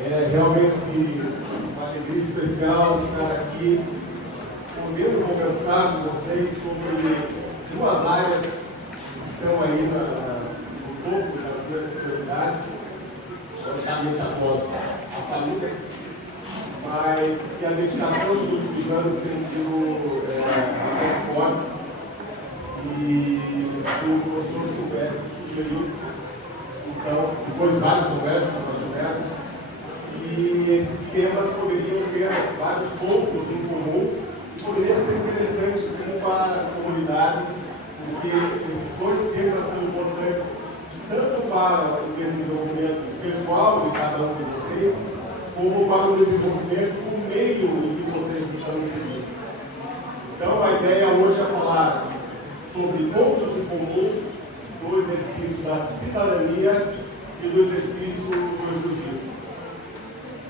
É realmente uma alegria especial estar aqui, podendo conversar com vocês sobre duas áreas que estão aí no topo das minhas prioridades, logicamente após a família, mas que a dedicação dos últimos anos tem sido bastante forte. E o professor Silvestre sugeriu, então, depois de várias conversas que nós tivemos, e esses temas poderiam ter vários pontos em comum e poderia ser interessante sim para a comunidade, porque esses dois temas são importantes tanto para o desenvolvimento pessoal de cada um de vocês, como para o desenvolvimento do meio em que vocês estão inseridos. Então a ideia hoje é falar sobre pontos em comum do exercício da cidadania e do exercício do jiu-jitsu.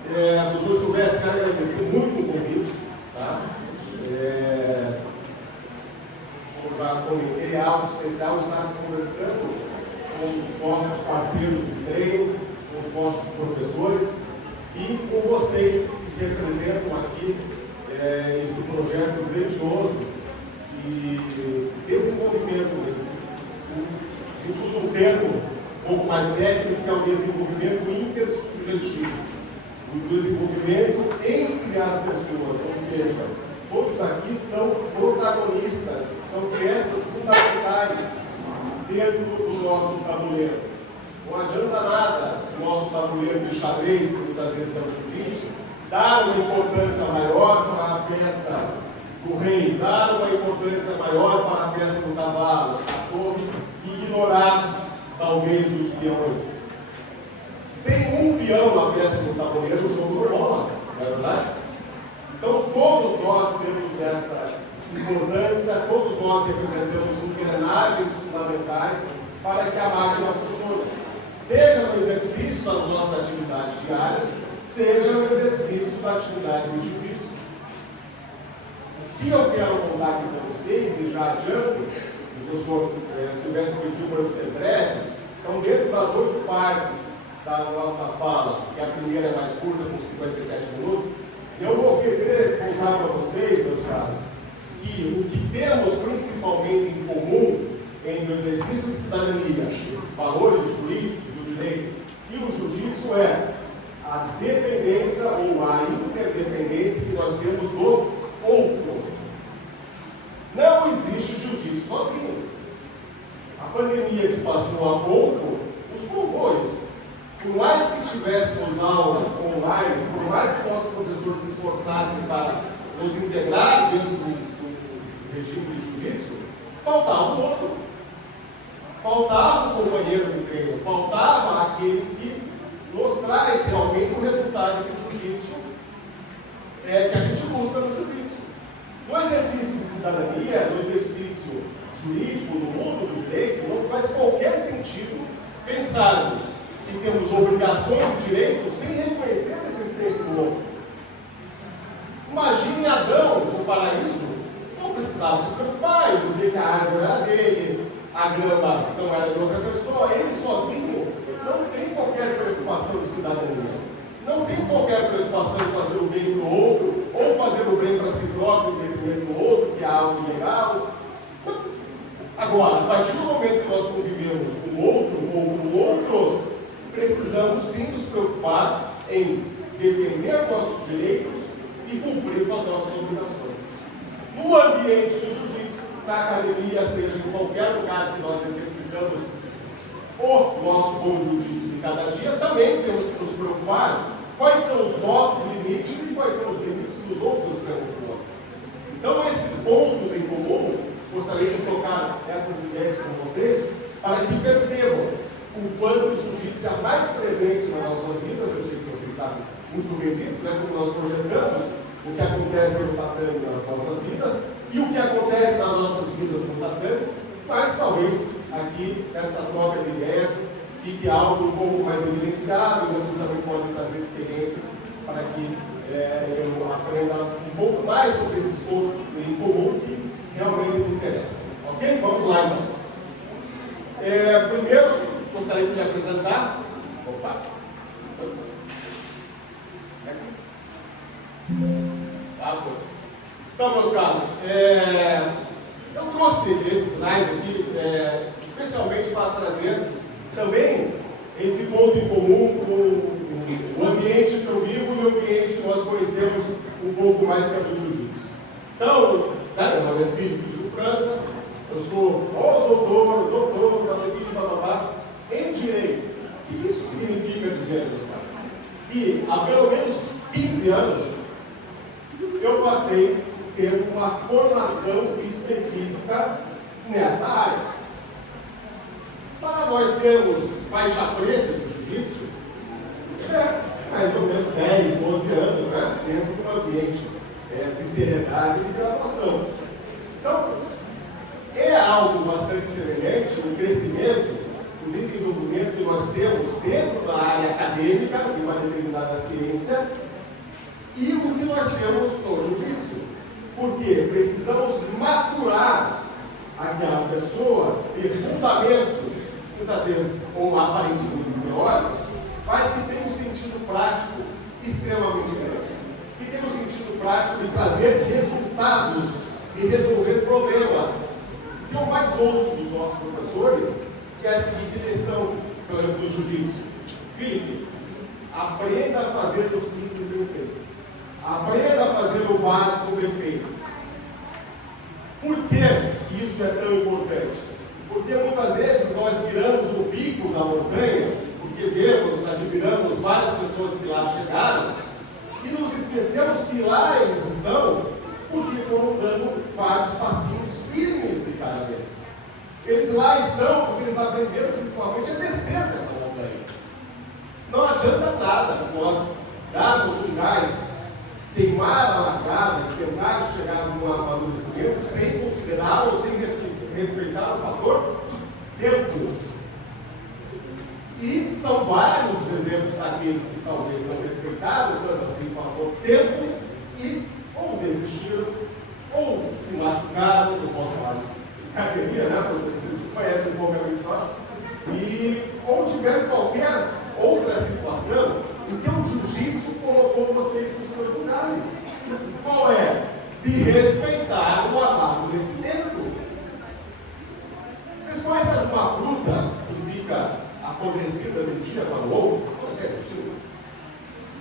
Professor Silvestre, quero agradecer muito o convite. Tá? Como já comentei, é algo especial estar conversando com os nossos parceiros de treino, com os nossos professores e com vocês que representam aqui esse projeto grandioso de desenvolvimento. A gente usa um termo um pouco mais técnico, que é o desenvolvimento intersubjetivo. O desenvolvimento entre as pessoas, ou seja, todos aqui são protagonistas, são peças fundamentais dentro do nosso tabuleiro. Não adianta nada o nosso tabuleiro de xadrez, que muitas vezes é o jiu-jitsu, dar uma importância maior para a peça do rei, dar uma importância maior para a peça do cavalo, a torre, e ignorar talvez os peões. Sem um peão na peça do tabuleiro, o jogo não rola, não é verdade? Então todos nós temos essa importância, todos nós representamos engrenagens fundamentais para que a máquina funcione. Seja no exercício das nossas atividades diárias, seja no exercício da atividade do jiu-jitsu. O que eu quero contar aqui para vocês, e já adianto, o professor Silvestre pediu para eu ser breve, então dentro das 8 partes da nossa fala, que a primeira é mais curta, com 57 minutos, eu vou querer contar para vocês, meus caros, que o que temos principalmente em comum entre o exercício de cidadania, esses valores jurídicos do direito, e o jiu-jitsu é a dependência ou a interdependência que nós temos do outro. Não existe jiu-jitsu sozinho. A pandemia que passou há pouco nos provou isso. Por mais que tivéssemos aulas online, por mais que o nosso professor se esforçasse para nos integrar dentro do regime de jiu-jitsu, faltava o outro. Faltava o companheiro de treino, faltava aquele que nos traz realmente o resultado do jiu-jitsu que a gente busca no jiu-jitsu. No exercício de cidadania, no exercício jurídico, no mundo do direito, não faz qualquer sentido pensarmos que temos obrigações e direitos sem reconhecer a existência do outro. Imagine Adão no paraíso, não precisava se preocupar em dizer que a árvore era dele, a grama não era de outra pessoa, ele sozinho não tem qualquer preocupação de cidadania, não tem qualquer preocupação de fazer o bem para o outro, ou fazer o bem para si próprio em detrimento do outro, que é algo legal. Agora, a partir do momento que nós convivemos com o outro ou com outros, precisamos sim nos preocupar em defender nossos direitos e cumprir com as nossas obrigações. No ambiente do jiu-jitsu, na academia, seja em qualquer lugar que nós exercitamos o nosso bom jiu-jitsu de cada dia, também temos que nos preocupar quais são os nossos limites e quais são os limites dos outros perante nós. Então, esses pontos em comum, gostaria de tocar essas ideias com vocês, para que percebam o quanto o jiu-jitsu é mais presente nas nossas vidas. Eu sei que vocês sabem muito bem disso, né? Como nós projetamos o que acontece no tatame nas nossas vidas e o que acontece nas nossas vidas no tatame, mas talvez aqui essa troca de ideias fique algo um pouco mais evidenciado, e vocês também podem trazer experiências para que eu aprenda um pouco mais sobre esses pontos em comum que realmente me interessam. Ok? Vamos lá então. Primeiro, gostaria de me apresentar. Opa! Então, meus caros, eu trouxe esse slide aqui, especialmente para trazer também esse ponto em comum com o ambiente que eu vivo e o ambiente que nós conhecemos um pouco mais que é do jiu-jitsu. Então, meu nome é Filipe Gil França, eu sou doutor, em Direito. O que isso significa dizer, meus caros? Que há pelo menos 15 anos eu passei tendo uma formação específica nessa área. Para nós sermos faixa preta do jiu-jitsu, mais ou menos 10, 12 anos, né? Dentro de um ambiente de seriedade e de graduação. Então, é algo bastante semelhante o crescimento, o desenvolvimento que nós temos dentro da área acadêmica, de uma determinada ciência, e o que nós temos no jiu-jitsu. Porque precisamos maturar aquela pessoa, ter fundamentos, muitas vezes, ou aparentemente teóricos, mas que tem um sentido prático extremamente grande. Que tem um sentido prático de trazer resultados e resolver problemas. O que eu mais ouço dos nossos professores é a seguinte lição, por exemplo, do jiu-jitsu. Filipe, aprenda a fazer o simples bem feito. Aprenda a fazer o básico bem feito. Por que isso é tão importante? Porque muitas vezes nós viramos o pico da montanha, porque admiramos várias pessoas que lá chegaram, e nos esquecemos que lá eles estão, porque foram dando vários passinhos firmes de cada vez. Eles lá estão porque eles aprenderam principalmente a descer dessa montanha. Não adianta nada nós darmos um gás, queimar a largada e tentar chegar no amadurecimento sem considerar ou sem respeitar o fator tempo. E são vários os exemplos daqueles que talvez não respeitaram tanto assim o fator tempo e ou desistiram, ou se machucaram, eu posso falar de academia, né? Vocês conhecem um pouco a minha história, ou tiveram qualquer outra situação em que o jiu-jitsu colocou vocês nos seus lugares. Qual é? De respeitar o amadurecimento. Vocês conhecem alguma fruta que fica apodrecida de um dia para o outro?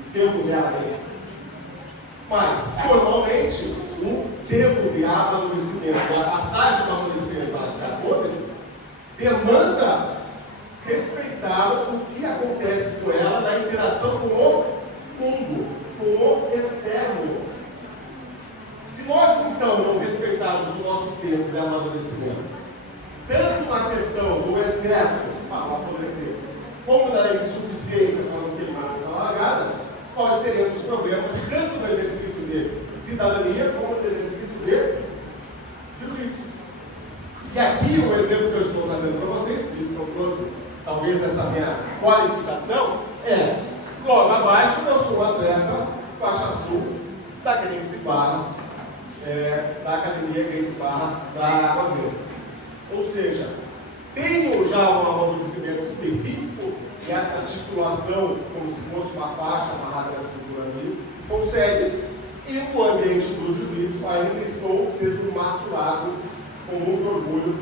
O tempo dela aí. Mas, normalmente, o tempo de amadurecimento, a passagem do amadurecimento para a podre, demanda respeitar o que acontece com ela na interação com o mundo, com o externo. Se nós, então, não respeitarmos o nosso tempo de amadurecimento, tanto na questão do excesso para não apodrecer, como da insuficiência para não queimar na largada, nós teremos problemas tanto no exercício de cidadania como no exercício de jiu-jitsu. E aqui o exemplo que eu estou trazendo para vocês, por isso que eu trouxe talvez essa minha qualificação, logo abaixo eu sou um atleta faixa azul da Gracie Barra, da Academia Gracie Barra da Água Verde. Ou seja, tenho já um amadurecimento específico, essa articulação, como se fosse uma faixa amarrada na cintura ali, consegue. E no ambiente do jiu-jitsu ainda estou sendo maturado com muito orgulho,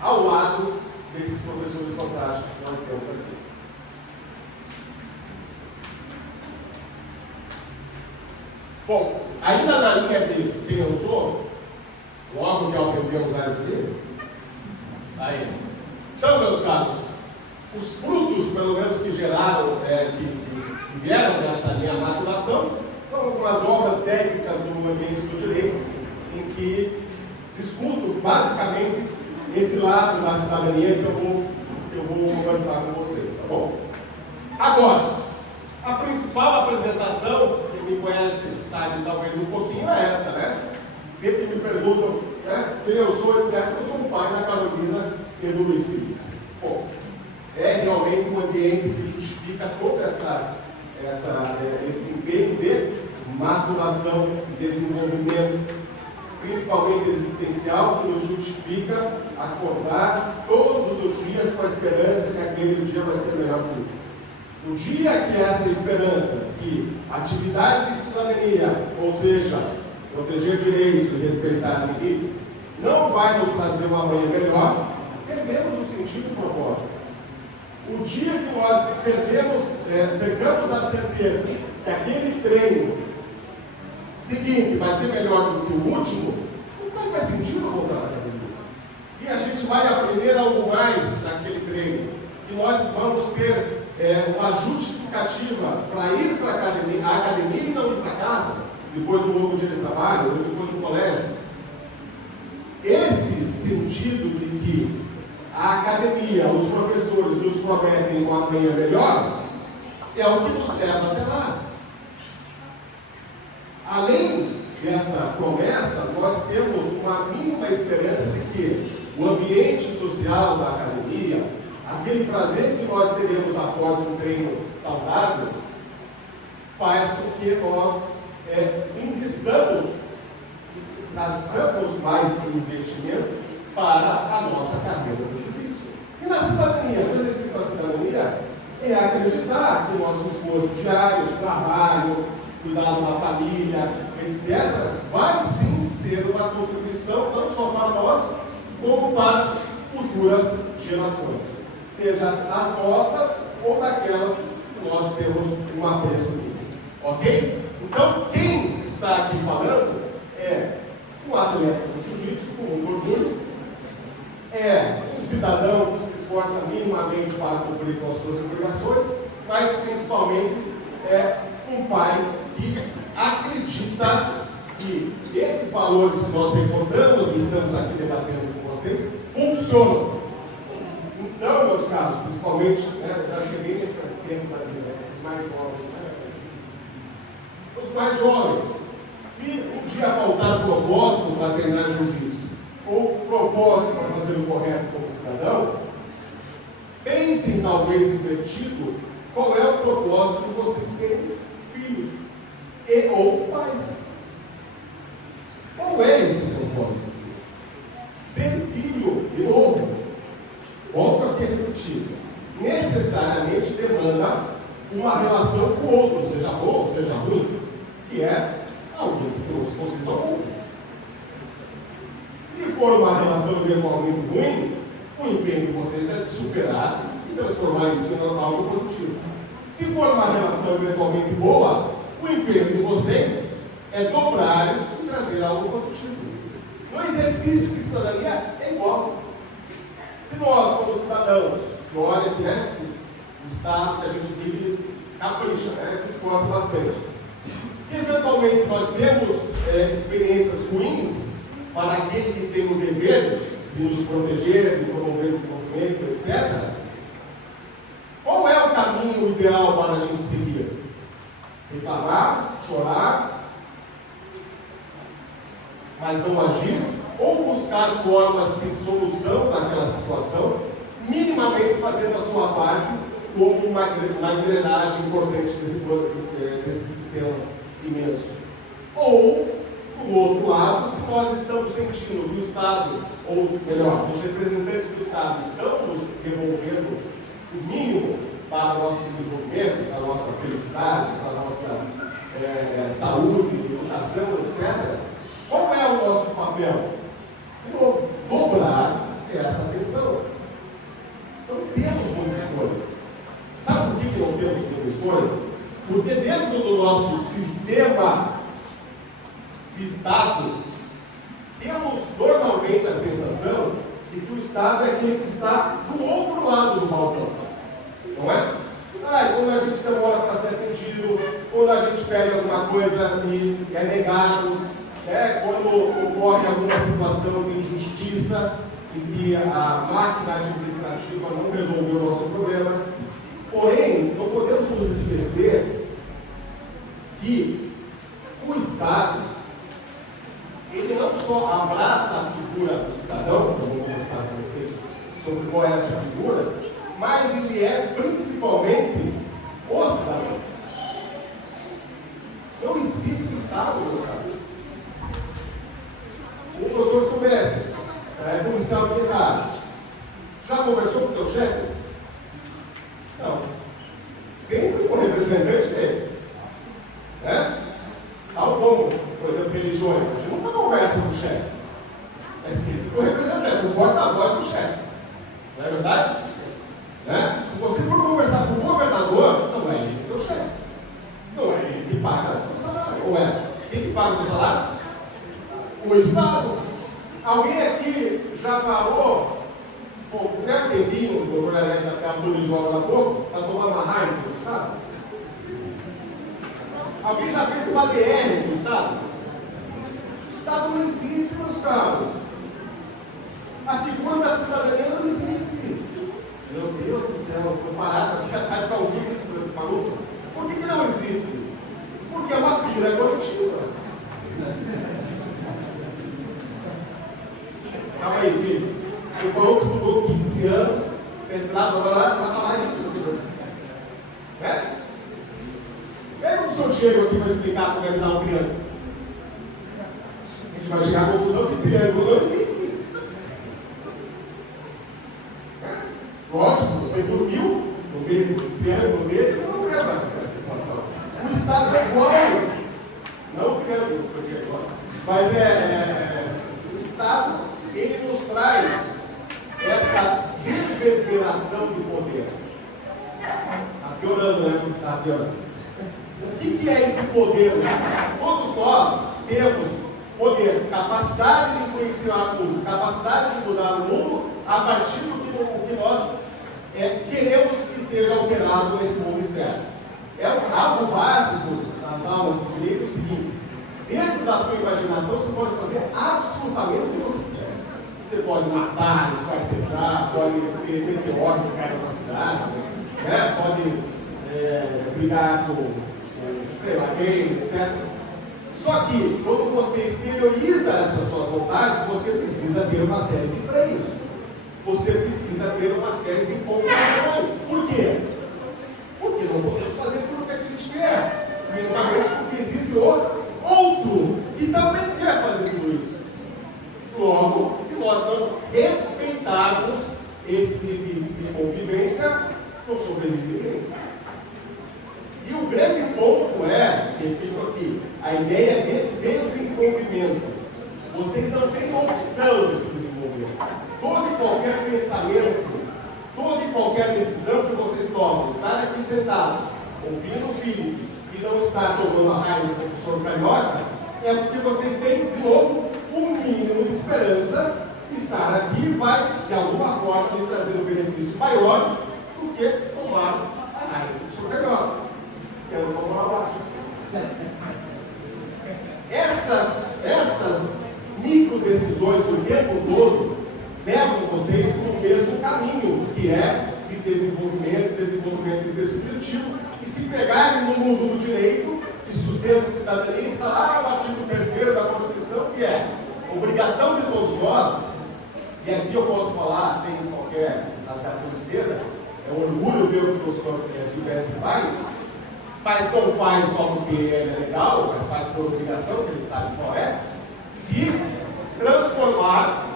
ao lado desses professores fantásticos que nós temos aqui. Bom, ainda na linha de quem eu sou, logo que eu aprendi a usar aqui, aí. Então, meus caros, os frutos, pelo menos que geraram, que vieram dessa linha maturação, são algumas obras técnicas do ambiente do direito, em que discuto basicamente esse lado da cidadania que eu vou conversar com vocês, tá bom? Agora, a principal apresentação, quem me conhece sabe talvez um pouquinho, é essa, né? Sempre me perguntam, né, quem eu sou, etc. Eu sou o pai da Carolina e do Luiz Felipe. Bom, é realmente um ambiente que justifica todo esse empenho de maturação, desenvolvimento, principalmente existencial, que nos justifica acordar todos os dias com a esperança que aquele dia vai ser melhor que o outro. No dia que essa esperança que atividade de cidadania, ou seja, proteger direitos e respeitar limites, não vai nos trazer uma amanhã melhor, perdemos o sentido do propósito. O dia que nós pegamos a certeza que aquele treino seguinte vai ser melhor do que o último, não faz mais sentido voltar à academia. E a gente vai aprender algo mais naquele treino. E nós vamos ter uma justificativa para ir para a academia e não ir para casa, depois do longo dia de trabalho, ou depois do colégio. Esse sentido de que a academia, os professores nos prometem uma amanhã melhor, é o que nos leva até lá. Além dessa promessa, nós temos uma mínima esperança de que o ambiente social da academia, aquele prazer que nós teremos após um treino saudável, faz com que nós investamos, traçamos mais investimentos para a nossa carreira no jiu-jitsu. E na cidadania, o exercício da cidadania é acreditar que o nosso esforço diário, trabalho, cuidado da família, etc., vai sim ser uma contribuição não só para nós, como para as futuras gerações, seja as nossas ou daquelas que nós temos um apreço mínimo. Ok? Então, quem está aqui falando é um atleta do jiu-jitsu com muito orgulho, é um cidadão que se esforça minimamente para cumprir com as suas obrigações, mas principalmente é um pai que acredita que esses valores que nós recordamos e estamos aqui debatendo com vocês funcionam. Então, meus caros, principalmente, já cheguei nesse tempo da vida, os mais jovens. Os mais jovens, se um dia faltar propósito para treinar jiu-jitsu, ou propósito para fazer o correto como cidadão, pensem talvez invertido qual é o propósito de vocês serem filhos e ou pais. Qual é esse propósito? Ser filho, de novo, volto aqui a repetir, necessariamente demanda uma relação com o outro, seja bom, seja ruim, que é alguém que trouxe vocês ao mundo. Se for uma relação eventualmente ruim, o empenho de vocês é de superar e transformar isso em algo positivo. Se for uma relação eventualmente boa, o empenho de vocês é dobrar e trazer algo positivo. No exercício de cidadania é igual. Se nós, como cidadãos, olha que o Estado que a gente vive capricha, se esforça bastante. Se eventualmente nós temos experiências ruins, para aquele que tem o dever de nos proteger, de promover o desenvolvimento, etc., qual é o caminho ideal para a gente seguir? Reclamar, chorar, mas não agir, ou buscar formas de solução daquela situação, minimamente fazendo a sua parte como uma engrenagem importante desse sistema imenso. Ou, do outro lado, se nós estamos sentindo que o Estado, ou melhor, os representantes do Estado estão nos devolvendo o mínimo para o nosso desenvolvimento, para a nossa felicidade, para a nossa saúde, educação, etc., qual é o nosso papel? De novo, dobrar essa atenção. Não temos muita escolha. Sabe por que não temos muita escolha? Porque dentro do nosso sistema de Estado, temos normalmente a sensação de que o Estado é quem está do outro lado do balcão. Não é? Quando a gente demora para ser atendido, quando a gente pede alguma coisa e é negado, quando ocorre alguma situação de injustiça em que a máquina administrativa não resolveu o nosso problema. Porém, não podemos nos esquecer que o Estado, ele não só abraça a figura do cidadão, que eu vou conversar com vocês sobre qual é essa figura, mas ele é principalmente o cidadão. Não existe o Estado, meu caro. O professor Silvestre, policial militar, já conversou com o teu chefe? Não. Sempre com o representante dele. Estado. Alguém aqui já parou, até um tempinho, o doutor Alex até autorizou agora há pouco, para tomar uma raiva do Estado? Alguém já fez uma DR no Estado? O Estado não existe, meus caros. A figura da cidadania não existe. Meu Deus do céu, estou parado aqui atrás para ouvir isso, maluco. Por que não existe? Porque é uma pira coletiva. Calma aí, filho. Ele falou que estudou 15 anos, fez lá, para falar isso. Né? Pega o seu Diego aqui para explicar como é que dá um triângulo. A gente vai chegar à conclusão que triângulo não existe. Lógico, você dormiu no meio do triângulo dele, não quero mais essa situação. O Estado é igual. Não o triângulo, porque é igual. Mas o Estado, ele nos traz essa reverberação do poder. Está piorando, né? Está piorando. O que é esse poder? Todos nós temos poder, capacidade de influenciar tudo, capacidade de mudar o mundo a partir do que nós queremos que seja operado nesse mundo externo. É algo básico nas aulas de direito, é o seguinte: dentro da sua imaginação você pode fazer absolutamente o que você quiser. Você pode matar, esquartejar, pode meter ordem de cair na cidade, né? Pode brigar com alguém, etc. Só que, quando você exterioriza essas suas vontades, você precisa ter uma série de freios. Você precisa ter uma série de complicações. Por quê? Porque não podemos fazer tudo o que a gente quer. Minimamente porque existe outro que também quer fazer tudo isso. Logo, se nós não respeitarmos esses limites de convivência, não sobrevivemos. E o grande ponto repito aqui, a ideia é de desenvolvimento. Vocês não têm opção de se desenvolver. Todo e qualquer pensamento, toda e qualquer decisão que vocês tomam, estar aqui sentados, ouvindo o filho e não estar jogando a raiva do professor Carioca, é porque vocês têm, de novo, um mínimo de esperança. Estar aqui vai, de alguma forma, lhe trazer um benefício maior do que tomar a raiva do professor Carioca. Eu não vou lá abaixo. Essas micro-decisões o tempo todo levam vocês para o mesmo caminho, que é de desenvolvimento subjetivo. E se pegarem no mundo do direito, que sustenta a cidadania, está lá no artigo 3º da Constituição, que é obrigação de todos nós, e aqui eu posso falar sem qualquer rasgação de seda, é um orgulho ver o que o professor Silvestre faz, mas não faz só porque ele é legal, mas faz por obrigação, que ele sabe qual é, de transformar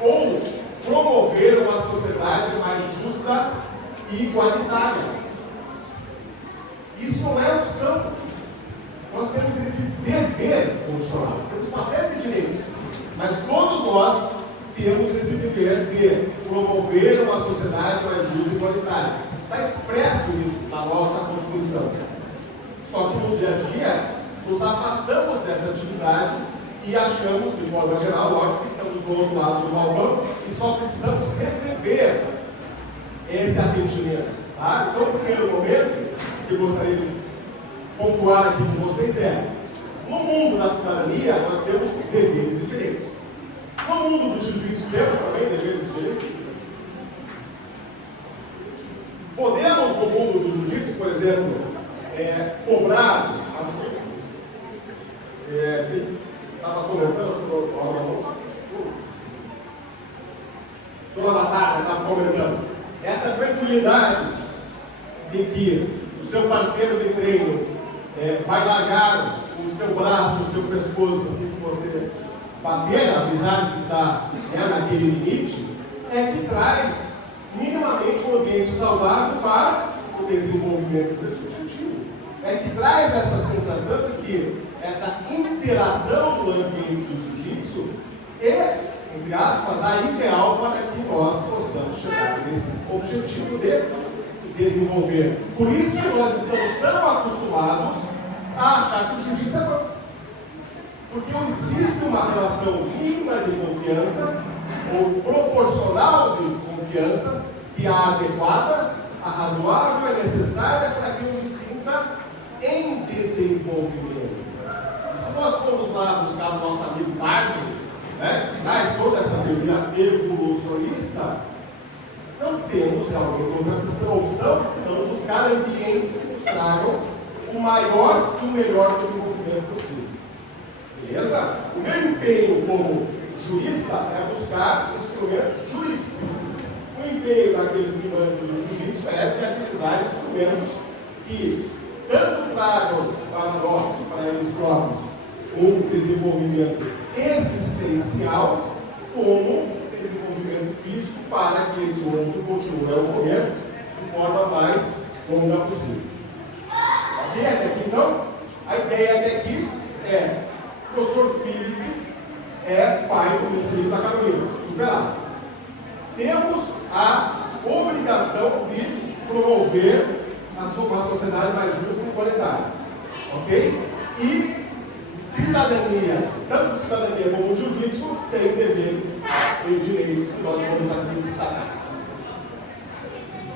ou promover uma sociedade mais justa e igualitária. Isso não é opção. Nós temos esse dever constitucional. Temos uma série de direitos, mas todos nós temos esse dever de promover uma sociedade mais justa e igualitária. Está expresso isso na nossa Constituição. Só que no dia a dia, nos afastamos dessa atividade e achamos, de forma geral, lógico que estamos do outro lado do balcão e só precisamos receber esse atendimento. Tá? Então, o primeiro momento que eu gostaria de pontuar aqui com vocês no mundo da cidadania, nós temos deveres e direitos. No mundo do jiu-jitsu temos também deveres e direitos. Podemos, no mundo do jiu-jitsu, por exemplo, cobrar ajuda. Estava comentando, sobre a batata, estava comentando. Essa tranquilidade de que o seu parceiro de treino vai largar o seu braço, o seu pescoço, assim que você bater, avisar que está naquele limite, que traz minimamente um ambiente saudável para o desenvolvimento subjetivo. Que traz essa sensação de que essa interação no ambiente do jiu-jitsu é, entre aspas, a ideal para que nós possamos chegar nesse objetivo de desenvolver. Por isso que nós estamos tão acostumados a achar que o jiu-jitsu é bom. Porque existe uma relação mínima de confiança, ou proporcional de confiança, que é a adequada, a razoável, é necessária para que eu me sinta em desenvolvimento. E se nós formos lá buscar o nosso amigo Darwin, né, traz toda essa teoria evolucionista, não temos realmente outra opção senão buscar ambientes que nos tragam o maior e o melhor desenvolvimento possível. Beleza? O meu empenho como jurista é buscar instrumentos jurídicos. O empenho daqueles que mandam jurídicos é viabilizar instrumentos que tanto tragam para nós e para eles próprios um desenvolvimento existencial, como desenvolvimento físico, para que esse outro continue a ocorrer de forma mais longa possível. Ok? Até aqui, então, a ideia até aqui é: o professor Felipe é pai do Ministério da Carolina, superado. Temos a obrigação de promover uma sociedade mais justa e igualitária. Ok? E cidadania, tanto cidadania como o jiu-jitsu, tem deveres e direitos que nós vamos aqui destacar.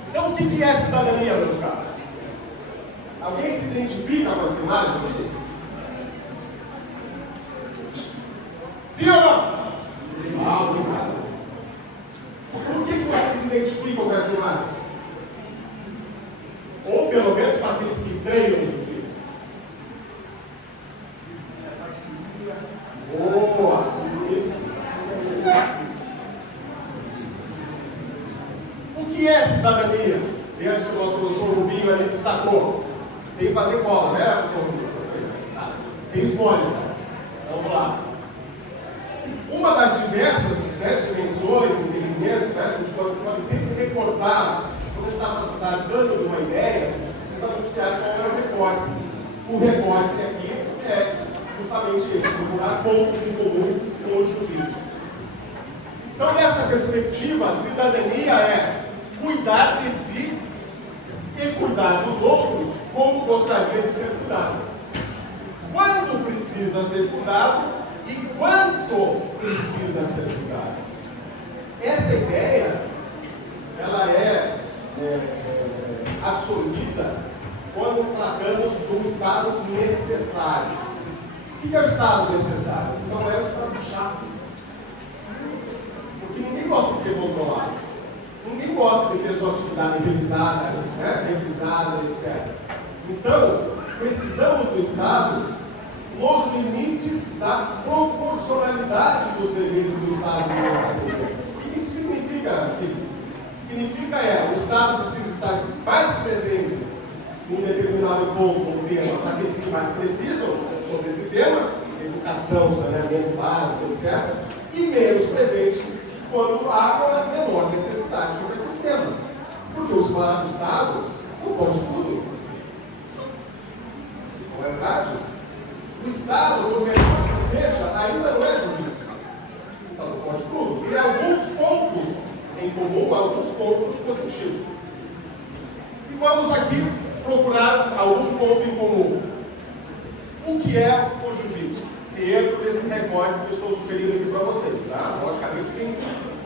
Então, o que é cidadania, meus caros? Alguém se identifica com essa imagem aqui? Sim ou não? Ah, obrigado. Por que vocês se identificam com essa imagem? Ou pelo menos para aqueles que treinam no dia. Boa! Isso. O que é cidadania? Dentro do nosso professor Rubinho ali destacou. Sem fazer cola, né, professor Rubinho? Sem spoiler. Vamos lá. Uma das diversas dimensões, entendimentos, a gente pode sempre recortar. Quando a gente está tratando de uma ideia, a gente precisa anunciar qual é o recorte. O recorte aqui é justamente esse: procurar pontos em comum com o jiu-jitsu. Então, nessa perspectiva, a cidadania é cuidar de si e cuidar dos outros como gostaria de ser cuidado. Quando precisa ser cuidado e quanto precisa ser cuidado. Essa ideia, ela é absolvida quando tratamos do estado necessário. O que é o estado necessário? Não é o estado chato. Porque ninguém gosta de ser controlado. Ninguém gosta de ter sua atividade revisada, né? Revisada, etc. Então, precisamos do estado nos limites da proporcionalidade dos deveres do estado que nós atendemos. O que isso significa, filho? Significa o estado precisa estar mais presente em um determinado ponto ou tema para aqueles que mais precisam sobre esse tema, educação, saneamento básico, etc., e menos presente quando há uma menor necessidade sobre aquele tema. Porque o Estado não pode tudo. Não é verdade? O Estado, por menor que seja, ainda não é jiu-jitsu. Então não pode tudo. Tem alguns pontos em comum, alguns pontos positivos. E vamos aqui procurar algum ponto em comum. O que é o jiu-jitsu? Dentro desse recorte que eu estou sugerindo aqui para vocês, tá? Logicamente tem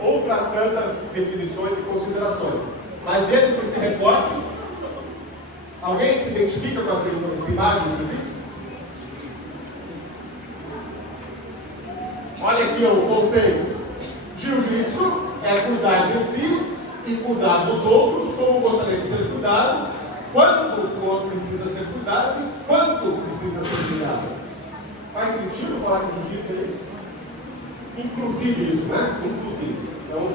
outras tantas definições e considerações. Mas dentro desse recorte, alguém se identifica com essa imagem do jiu-jitsu? Olha aqui o conceito. Jiu-jitsu é cuidar de si e cuidar dos outros como gostaria de ser cuidado, quanto o outro precisa ser cuidado e quanto precisa ser cuidado. Faz sentido falar que jiu-jitsu é isso? Inclusive isso, né? Inclusive. Então,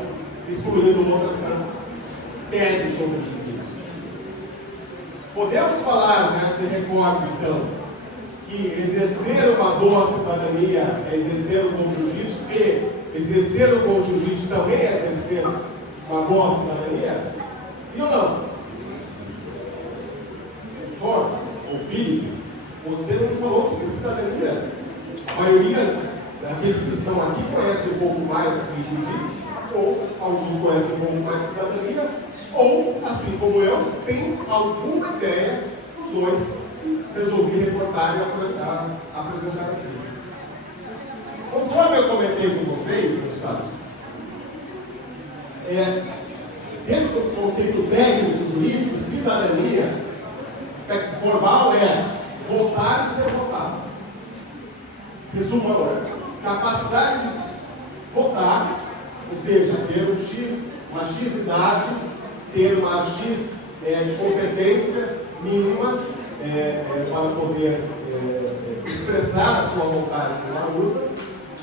excluindo outras teses sobre o jiu-jitsu. Podemos falar nesse recorte, então, que exercer uma boa cidadania é exercer o bom jiu-jitsu e exercer o bom jiu-jitsu também é exercer uma boa cidadania? Sim ou não? Professor, ou Felipe, você não falou que cidadania. A maioria daqueles que estão aqui conhece um pouco mais de jiu-jitsu, ou alguns conhecem um pouco mais de cidadania, ou, assim como eu, tem alguma ideia dos dois. Resolvi recortar e apresentar aqui. Conforme eu comentei com vocês, meus caros, dentro do conceito técnico do livro, cidadania, aspecto formal é votar e ser votado. Resumo agora: capacidade de votar, ou seja, ter uma X idade, ter uma X competência mínima para poder expressar a sua vontade na urna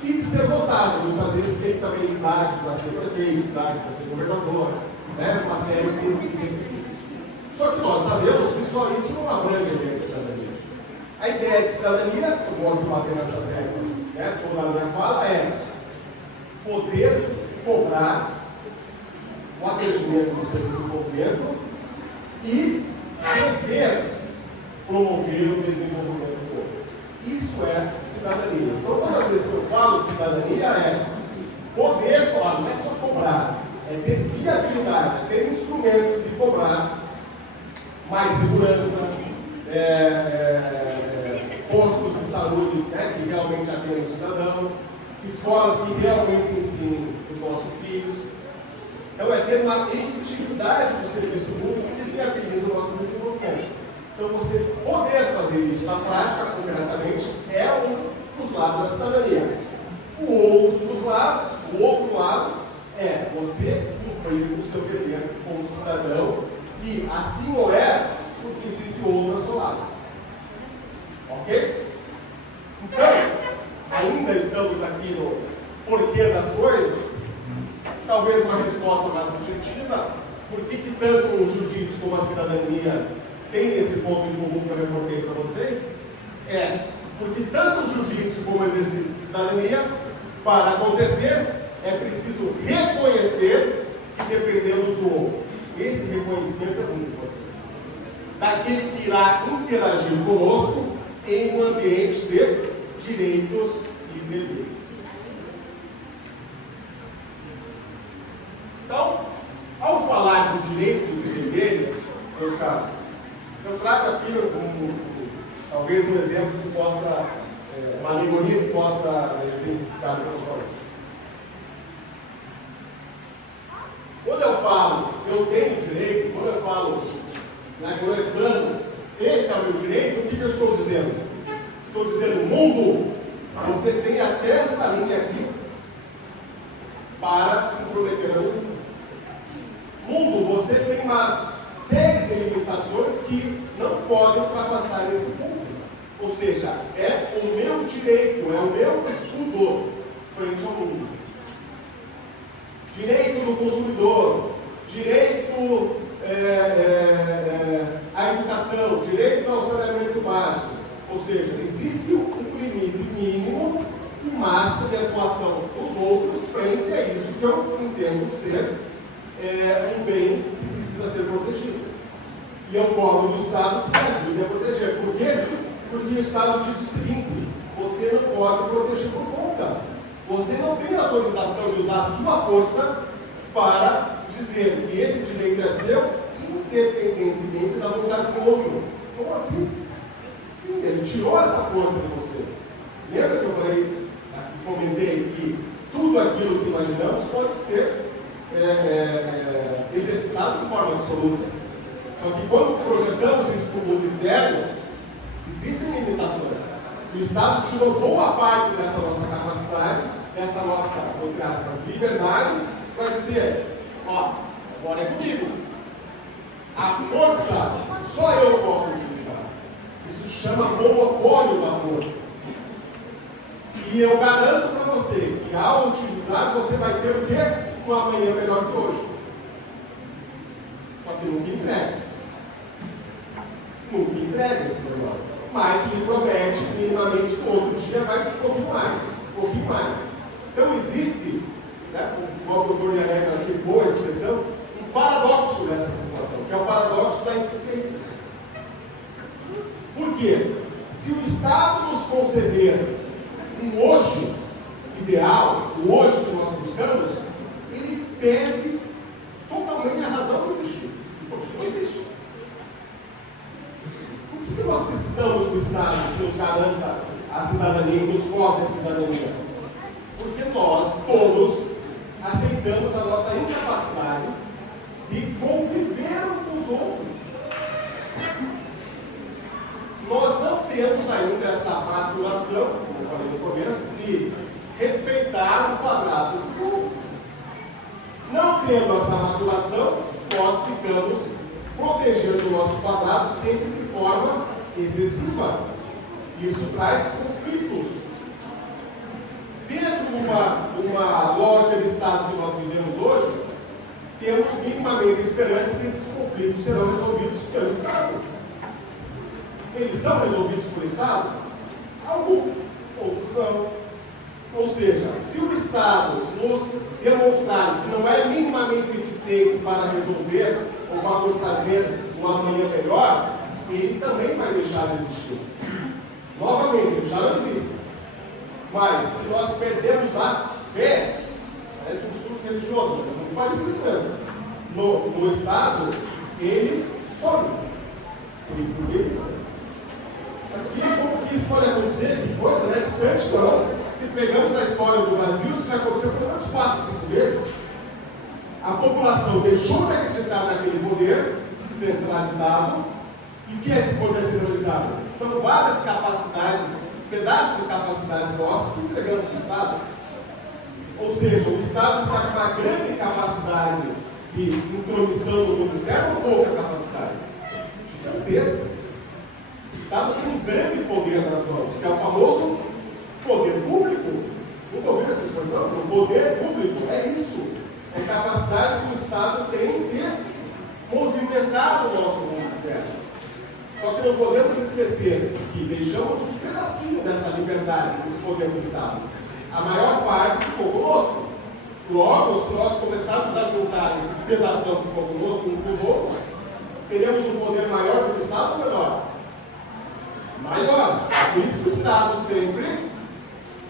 e de ser votado. Muitas vezes tem também idade para ser prefeito, idade para ser governador, uma série de requisitos. Só que nós sabemos que só isso não abrange a ideia de cidadania. A ideia de cidadania, eu vou bater nessa tecla, toda a minha fala, é poder cobrar o atendimento do seu desenvolvimento e dever promover o desenvolvimento do povo. Isso é cidadania. Então, todas as vezes que eu falo cidadania, é poder, não é só cobrar, é ter viabilidade, é ter instrumentos de cobrar mais segurança, postos de saúde que realmente atendem o cidadão, escolas que realmente ensinem os nossos filhos. Então, é ter uma efetividade do serviço público que viabiliza o nosso desenvolvimento. Então, você poder fazer isso na prática, concretamente, é um dos lados da cidadania. O outro lado é você cumprir o seu dever como cidadão, e assim ou é, porque existe outro ao seu lado. Ok? Então, ainda estamos aqui no porquê das coisas. Talvez uma resposta mais objetiva: por que tanto o jiu-jitsu como a cidadania tem esse ponto em comum que eu reportei para vocês? Porque tanto o jiu-jitsu como o exercício de cidadania, para acontecer, é preciso reconhecer que dependemos do outro. Esse reconhecimento é muito importante. Daquele que irá interagir conosco em um ambiente de direitos e deveres. Então, ao falar de direitos e deveres, meus caros, eu trago aqui talvez um exemplo que possa, uma alegoria que possa exemplificar para nós. Quando eu falo, eu tenho direito, quando eu falo, esse é o meu direito, o que eu estou dizendo? Estou dizendo, mundo, você tem até essa linha aqui para se intrometer no mundo. Mundo, você tem uma série de limitações que não podem ultrapassar esse ponto. Ou seja, é o meu direito, é o meu escudo frente ao mundo. Direito do consumidor, direito à educação, direito ao saneamento básico. Ou seja, existe um limite mínimo e máximo de atuação dos outros frente a isso que eu entendo ser um bem que precisa ser protegido. E eu cobro do Estado que ajude a proteger. Por quê? Porque o Estado diz o seguinte: você não pode proteger por conta. Você não tem autorização de usar a sua força para dizer que esse direito é seu, independentemente da vontade do outro. Como assim? Sim, ele tirou essa força de você. Lembra que eu falei, comentei que tudo aquilo que imaginamos pode ser exercitado de forma absoluta. Só que quando projetamos isso para o mundo externo, existem limitações. O Estado tirou boa parte dessa nossa capacidade, dessa nossa, entre aspas, liberdade, para dizer, agora é comigo. A força, só eu posso utilizar. Isso se chama monopólio da força. E eu garanto para você que ao utilizar, você vai ter o quê? Uma amanhã melhor que hoje. Só que nunca entrega. Nunca entrega esse melhor. Mas me promete minimamente que outro dia vai um pouquinho mais. Então existe, como o doutor Ianeca aqui, boa expressão, um paradoxo nessa situação, que é o paradoxo da eficiência. Por quê? Se o Estado nos conceder um hoje ideal, o hoje que nós buscamos, ele perde totalmente a razão de existir. Porque não existe. Por que nós precisamos do Estado que nos garanta a cidadania, que nos cobre a cidadania? Porque nós todos aceitamos a nossa incapacidade de conviver com os outros. Nós não temos ainda essa maturação, como eu falei no começo, de respeitar o quadrado dos outros. Não tendo essa maturação, nós ficamos protegendo o nosso quadrado sempre de forma excessiva. Isso traz conflitos. Dentro de uma lógica de Estado que nós vivemos hoje, temos minimamente esperança que esses conflitos serão resolvidos pelo Estado. Eles são resolvidos pelo Estado? Alguns, outros não. Ou seja, se o Estado nos demonstrar que não é minimamente eficiente para resolver ou para nos trazer uma amanhã melhor, ele também vai deixar de existir. Novamente, ele já não existe. Mas, se nós perdemos a fé, parece um discurso religioso, é muito parecido mesmo, no Estado, ele some. Por que isso? Mas como que isso pode acontecer? Que coisa, né? Distante não. Se pegamos a história do Brasil, isso já aconteceu pelo menos 4, 5 vezes. A população deixou de acreditar naquele poder centralizado. E o que é esse poder centralizado? São várias capacidades, pedaços de capacidades nossas que entregamos para o Estado. Ou seja, o Estado está com uma grande capacidade de intromissão no mundo externo ou pouca capacidade? Gigantesca. O Estado tem um grande poder nas mãos, que é o famoso poder público. Nunca ouviu essa expressão? O poder público é isso. É a capacidade que o Estado tem de movimentar o nosso mundo externo. Só que não podemos esquecer que deixamos um pedacinho dessa liberdade, desse poder do Estado. A maior parte ficou conosco. Logo, se nós começarmos a juntar esse pedação que ficou conosco um com os outros, teremos um poder maior do que o Estado ou menor? Maior. Por isso que o Estado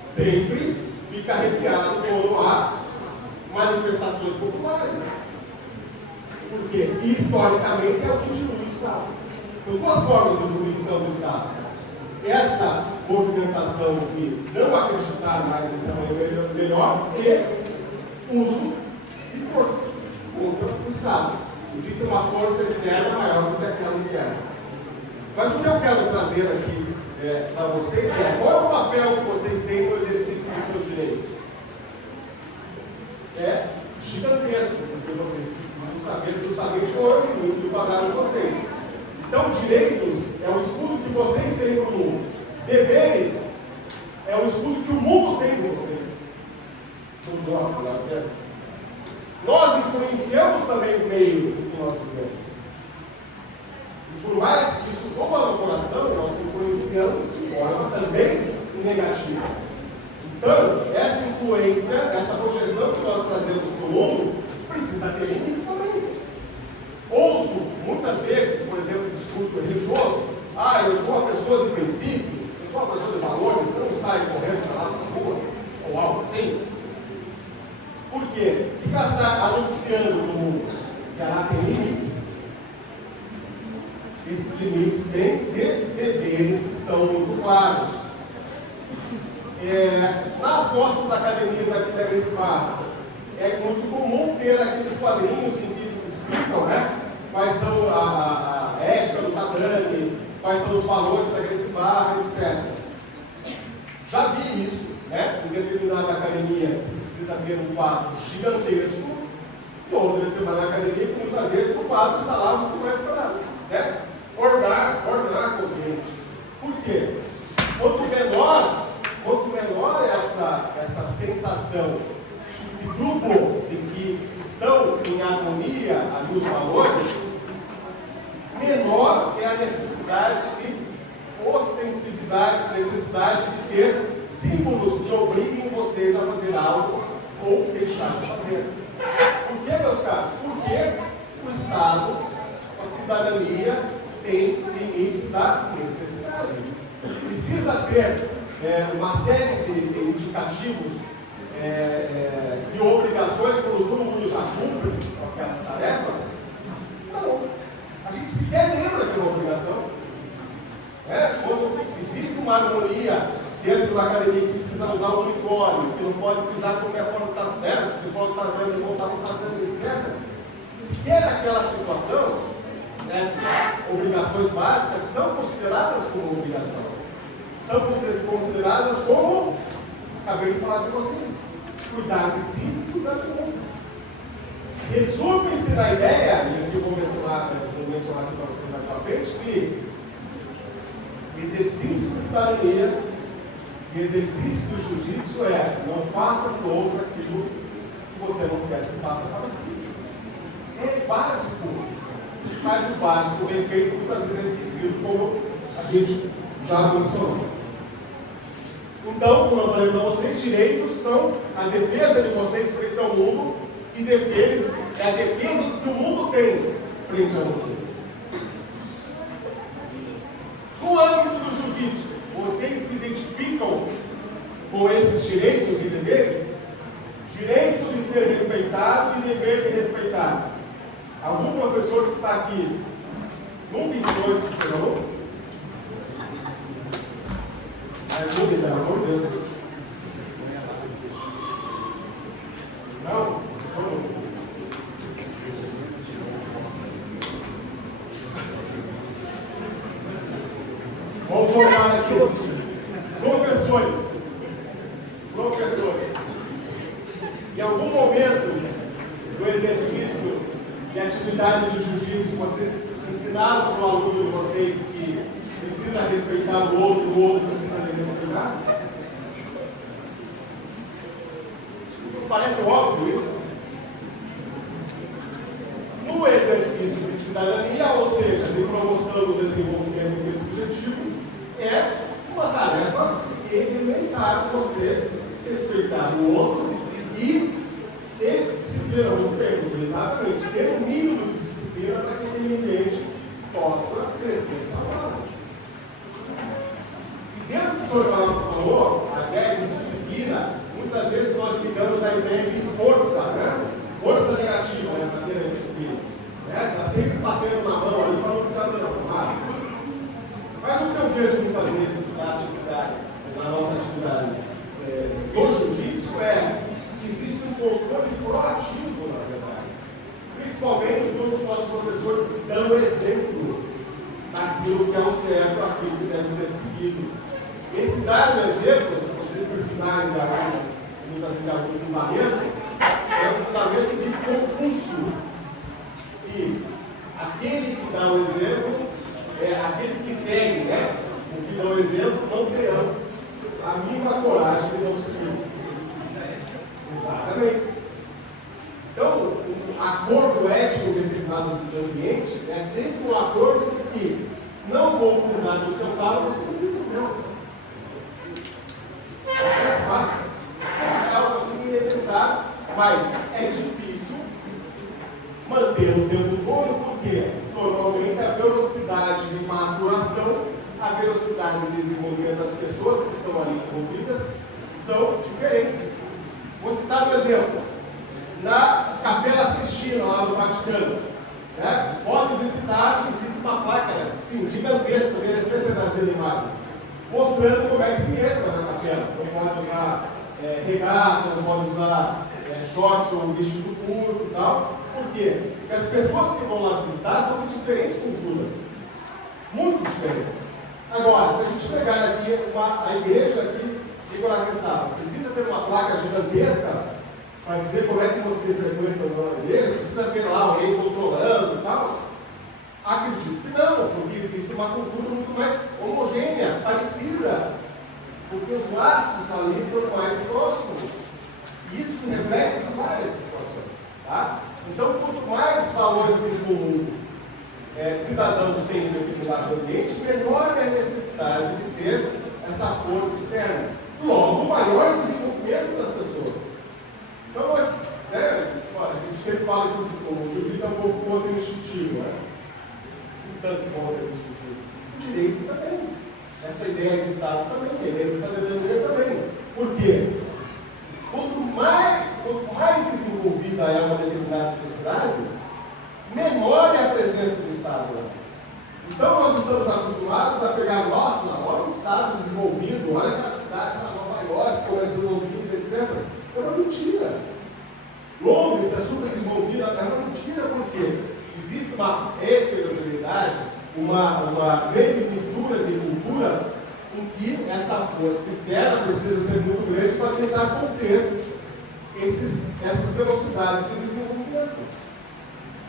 sempre fica arrepiado quando há manifestações populares. Porque, historicamente, é o que dilui o Estado. São duas formas de diluição do Estado. Essa movimentação de não acreditar mais nesse amanhã melhor e uso de força contra o Estado. Existe uma força externa maior do que aquela interna. Mas o que eu quero trazer aqui para vocês é qual é o papel que vocês têm no exercício dos seus direitos. É gigantesco, porque vocês precisam saber justamente qual é o limite do quadrado de vocês. Então, direitos é o escudo que vocês têm para o mundo. Deveres é o escudo que o mundo tem de vocês. Nós influenciamos também o meio que nós vivemos. E por mais que isso doa no coração, nós influenciamos de forma também negativa. Então, essa influência, essa projeção que nós trazemos para o mundo, precisa ter limites também. Ouço, muitas vezes, por exemplo, discurso religioso, eu sou uma pessoa de princípios, eu sou uma pessoa de valores, eu não saio correndo para lá na rua, ou algo assim. Por quê? Porque ela está anunciando no mundo que ela tem limites. Esses limites têm deveres que estão muito claros. Nas nossas academias aqui da Grismar, é muito comum ter aqueles quadrinhos que explicam, né? Quais são a ética do tatame, quais são os valores da Grismar, etc. Já vi isso, né? Em determinada academia precisa ter um quadro gigantesco, e outra determinada academia que muitas vezes o quadro está lá muito mais parado, né? Ornar com o ambiente. Por quê? Quanto menor é essa sensação de grupo de que estão em harmonia ali os valores, menor é a necessidade de ostensividade, necessidade de ter símbolos que obriguem vocês a fazer algo ou deixar de fazer. Por que, meus caros? Porque o Estado, a cidadania, tem limites da necessidade. Precisa ter uma série de indicativos de obrigações quando todo mundo já cumpre aquelas tarefas. Não. A gente sequer lembra que é uma obrigação. Quando existe uma harmonia dentro da academia que precisa usar o uniforme, que não pode pisar como é fora do tatame, porque fora do tatame e voltar no tatame, etc. Sequer naquela situação, essas obrigações básicas são consideradas como obrigação. São consideradas como, acabei de falar com vocês, cuidar de si e cuidar do outro. Resume-se na ideia, e aqui eu vou mencionar aqui para vocês mais à frente, que o exercício de cidadania e o exercício do jiu-jitsu não faça para o outro aquilo que você não quer que faça para si. É básico, mas o básico é feito muitas vezes esquecido, como a gente já mencionou. Então, como eu falei para vocês, direitos são a defesa de vocês frente ao mundo e deveres é a defesa que o mundo tem frente a vocês. No âmbito do jiu-jitsu, vocês se identificam com esses direitos e deveres? Direito de ser respeitado e dever de respeitar. Algum professor que está aqui nunca ensinou esse treinador? Ajude, pelo amor de Deus. Não? Vamos formar aqui. Professores. Em algum momento do exercício de atividade do jiu-jitsu, vocês ensinaram para o aluno de vocês que precisa respeitar o outro precisa respeitar? Parece óbvio isso. No exercício de cidadania, ou seja, de promoção do desenvolvimento desse objetivo, é uma tarefa elementar você respeitar o outro e disciplina, não temos, exatamente, ter um mínimo de disciplina para que aquele ambiente possa crescer saudável. E dentro do que o senhor falou, a ideia de disciplina, muitas vezes nós ligamos a ideia de força, né? Força negativa, né? Para ter a disciplina. Está sempre batendo na mão ali para não ficar dando nada. Mas o que eu vejo muitas vezes na nossa atividade do jiu-jitsu que existe um controle proativo, na verdade. Principalmente quando os nossos professores dão exemplo daquilo que é o certo, aquilo que deve ser seguido. Esse dar um exemplo, se vocês precisarem dar muitas vezes algum fundamento, é o fundamento de Confúcio. E aquele que dá o exemplo, aqueles que seguem, né? O que dá o exemplo não terão a mínima coragem de não seguir. Exatamente. Então, o acordo ético determinado de ambiente é sempre um acordo de que não vou pisar no seu carro, você não pisa no meu. É mais fácil. É algo assim elementar, mas é difícil manter o tempo todo, porque normalmente a velocidade de maturação, a velocidade de desenvolvimento das pessoas que estão ali envolvidas são diferentes. Vou citar um exemplo. Na Capela Sistina, lá no Vaticano, né? Pode visitar, existe uma placa, sim, gigantesca, poderia até trazer a imagem, mostrando como é que se entra na capela. Não pode usar regata, não pode usar shorts ou vestido curto e tal. Por quê? Porque as pessoas que vão lá visitar são de diferentes culturas. Muito diferentes. Agora, se a gente pegar aqui a igreja aqui de Guaraqueçaba, precisa ter uma placa gigantesca para dizer como é que você frequenta a igreja, precisa ter lá alguém controlando e tal. Acredito que não, porque existe uma cultura muito mais homogênea, parecida, porque os laços ali são mais próximos. Isso reflete em várias situações. Tá? Então, quanto mais valores em comum cidadãos têm em determinado ambiente, menor é a necessidade de ter essa força externa. Logo, maior o desenvolvimento das pessoas. Então, a gente sempre fala que o jiu-jitsu é um pouco contra o instintivo, né? Um tanto contra o instintivo. O direito também. Essa ideia de Estado também, a ideia de cidadania também. Por quê? Quanto mais desenvolvida é uma determinada sociedade, menor é a presença do Estado. Então nós estamos acostumados a pegar, nossa, olha o Estado desenvolvido, olha a cidade uma grande mistura de culturas em que essa força externa precisa ser muito grande para tentar conter essas velocidades de desenvolvimento.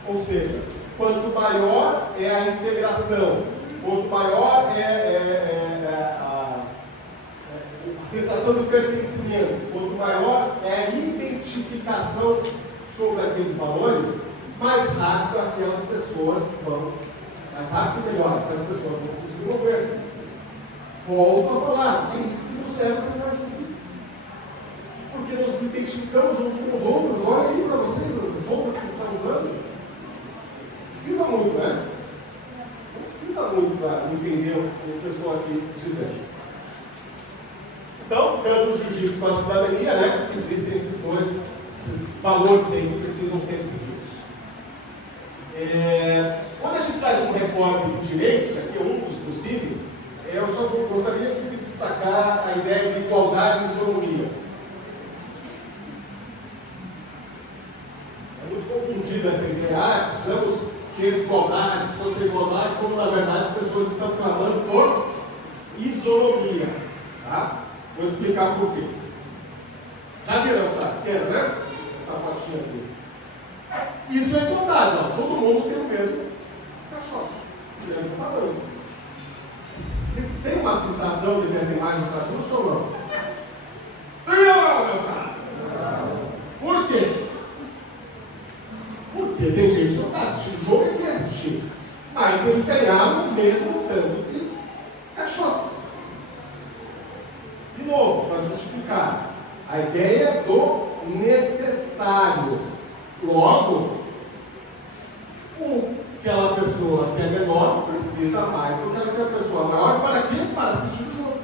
Ou seja, quanto maior é a integração, quanto maior é a sensação de pertencimento, quanto maior é a identificação sobre aqueles valores, mais rápido aquelas pessoas vão, mais rápido e melhor, aquelas pessoas vão se desenvolver. Volto a falar, é isso que nos leva a falar disso. Porque nos identificamos uns com os outros. Olha aí para vocês, as roupas que estão usando. Precisa muito, né? Não precisa muito para entender o que eu estou aqui dizendo. Então, tanto o jiu-jitsu como a cidadania, né? Existem esses valores aí que precisam ser seguidos. Quando a gente faz um recorte de direitos, aqui é um dos possíveis, eu só gostaria de destacar a ideia de igualdade e isonomia. É muito confundida essa ideia, precisamos ter igualdade, quando na verdade as pessoas estão clamando por isonomia. Tá? Vou explicar por quê. Já viram essa cena, né? Essa fotinha aqui. Isso é igualdade, ó. Todo mundo tem o mesmo caixote, o mesmo tamanho. Vocês têm uma sensação de que essa imagem está justa ou não? Sim ou não, meus caras? Por quê? Porque tem gente que não está assistindo o jogo e quer assistir. Mas eles ganharam o mesmo tanto de caixote. De novo, para justificar, a ideia do necessário. Logo, aquela pessoa que é menor precisa mais do que aquela pessoa maior. Para quê? Para assistir o jogo.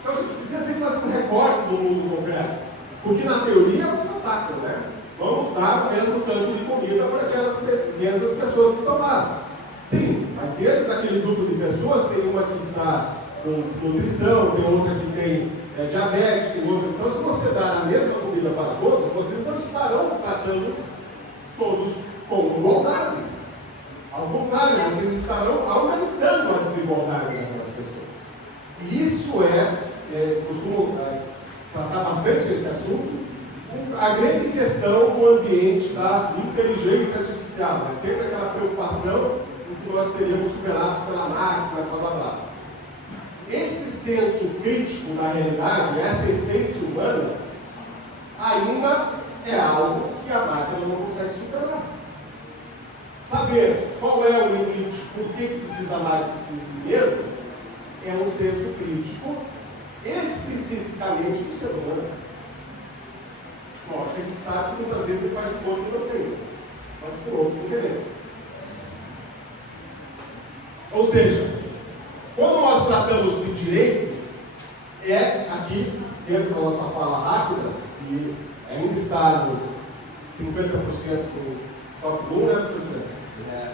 Então a gente precisa sempre fazer um recorte do mundo concreto. Porque na teoria é um espetáculo, né? Vamos dar o mesmo tanto de comida para aquelas mesmas pessoas que estão lá. Sim, mas dentro daquele grupo de pessoas tem uma que está com desnutrição, tem outra que tem diabetes, tem outra. Então, se você dar a mesma comida para todos, vocês não estarão tratando todos com igualdade. Ao contrário, vocês estarão aumentando a desigualdade daquelas pessoas. E isso costumo tratar bastante esse assunto. A grande questão com o ambiente da inteligência artificial, né? Sempre aquela preocupação em que nós seríamos superados pela máquina, blá blá blá. Esse senso crítico da realidade, essa essência humana, ainda é algo que a máquina não consegue superar. Saber qual é o limite, por que precisa mais, precisa de menos, é um senso crítico especificamente do ser humano. Lógico, a gente sabe que muitas vezes ele faz de conta que não tem, mas por outros interesses. Ou seja, quando nós tratamos de direito, aqui, dentro da nossa fala rápida, e ainda está no 50% do top 1, né,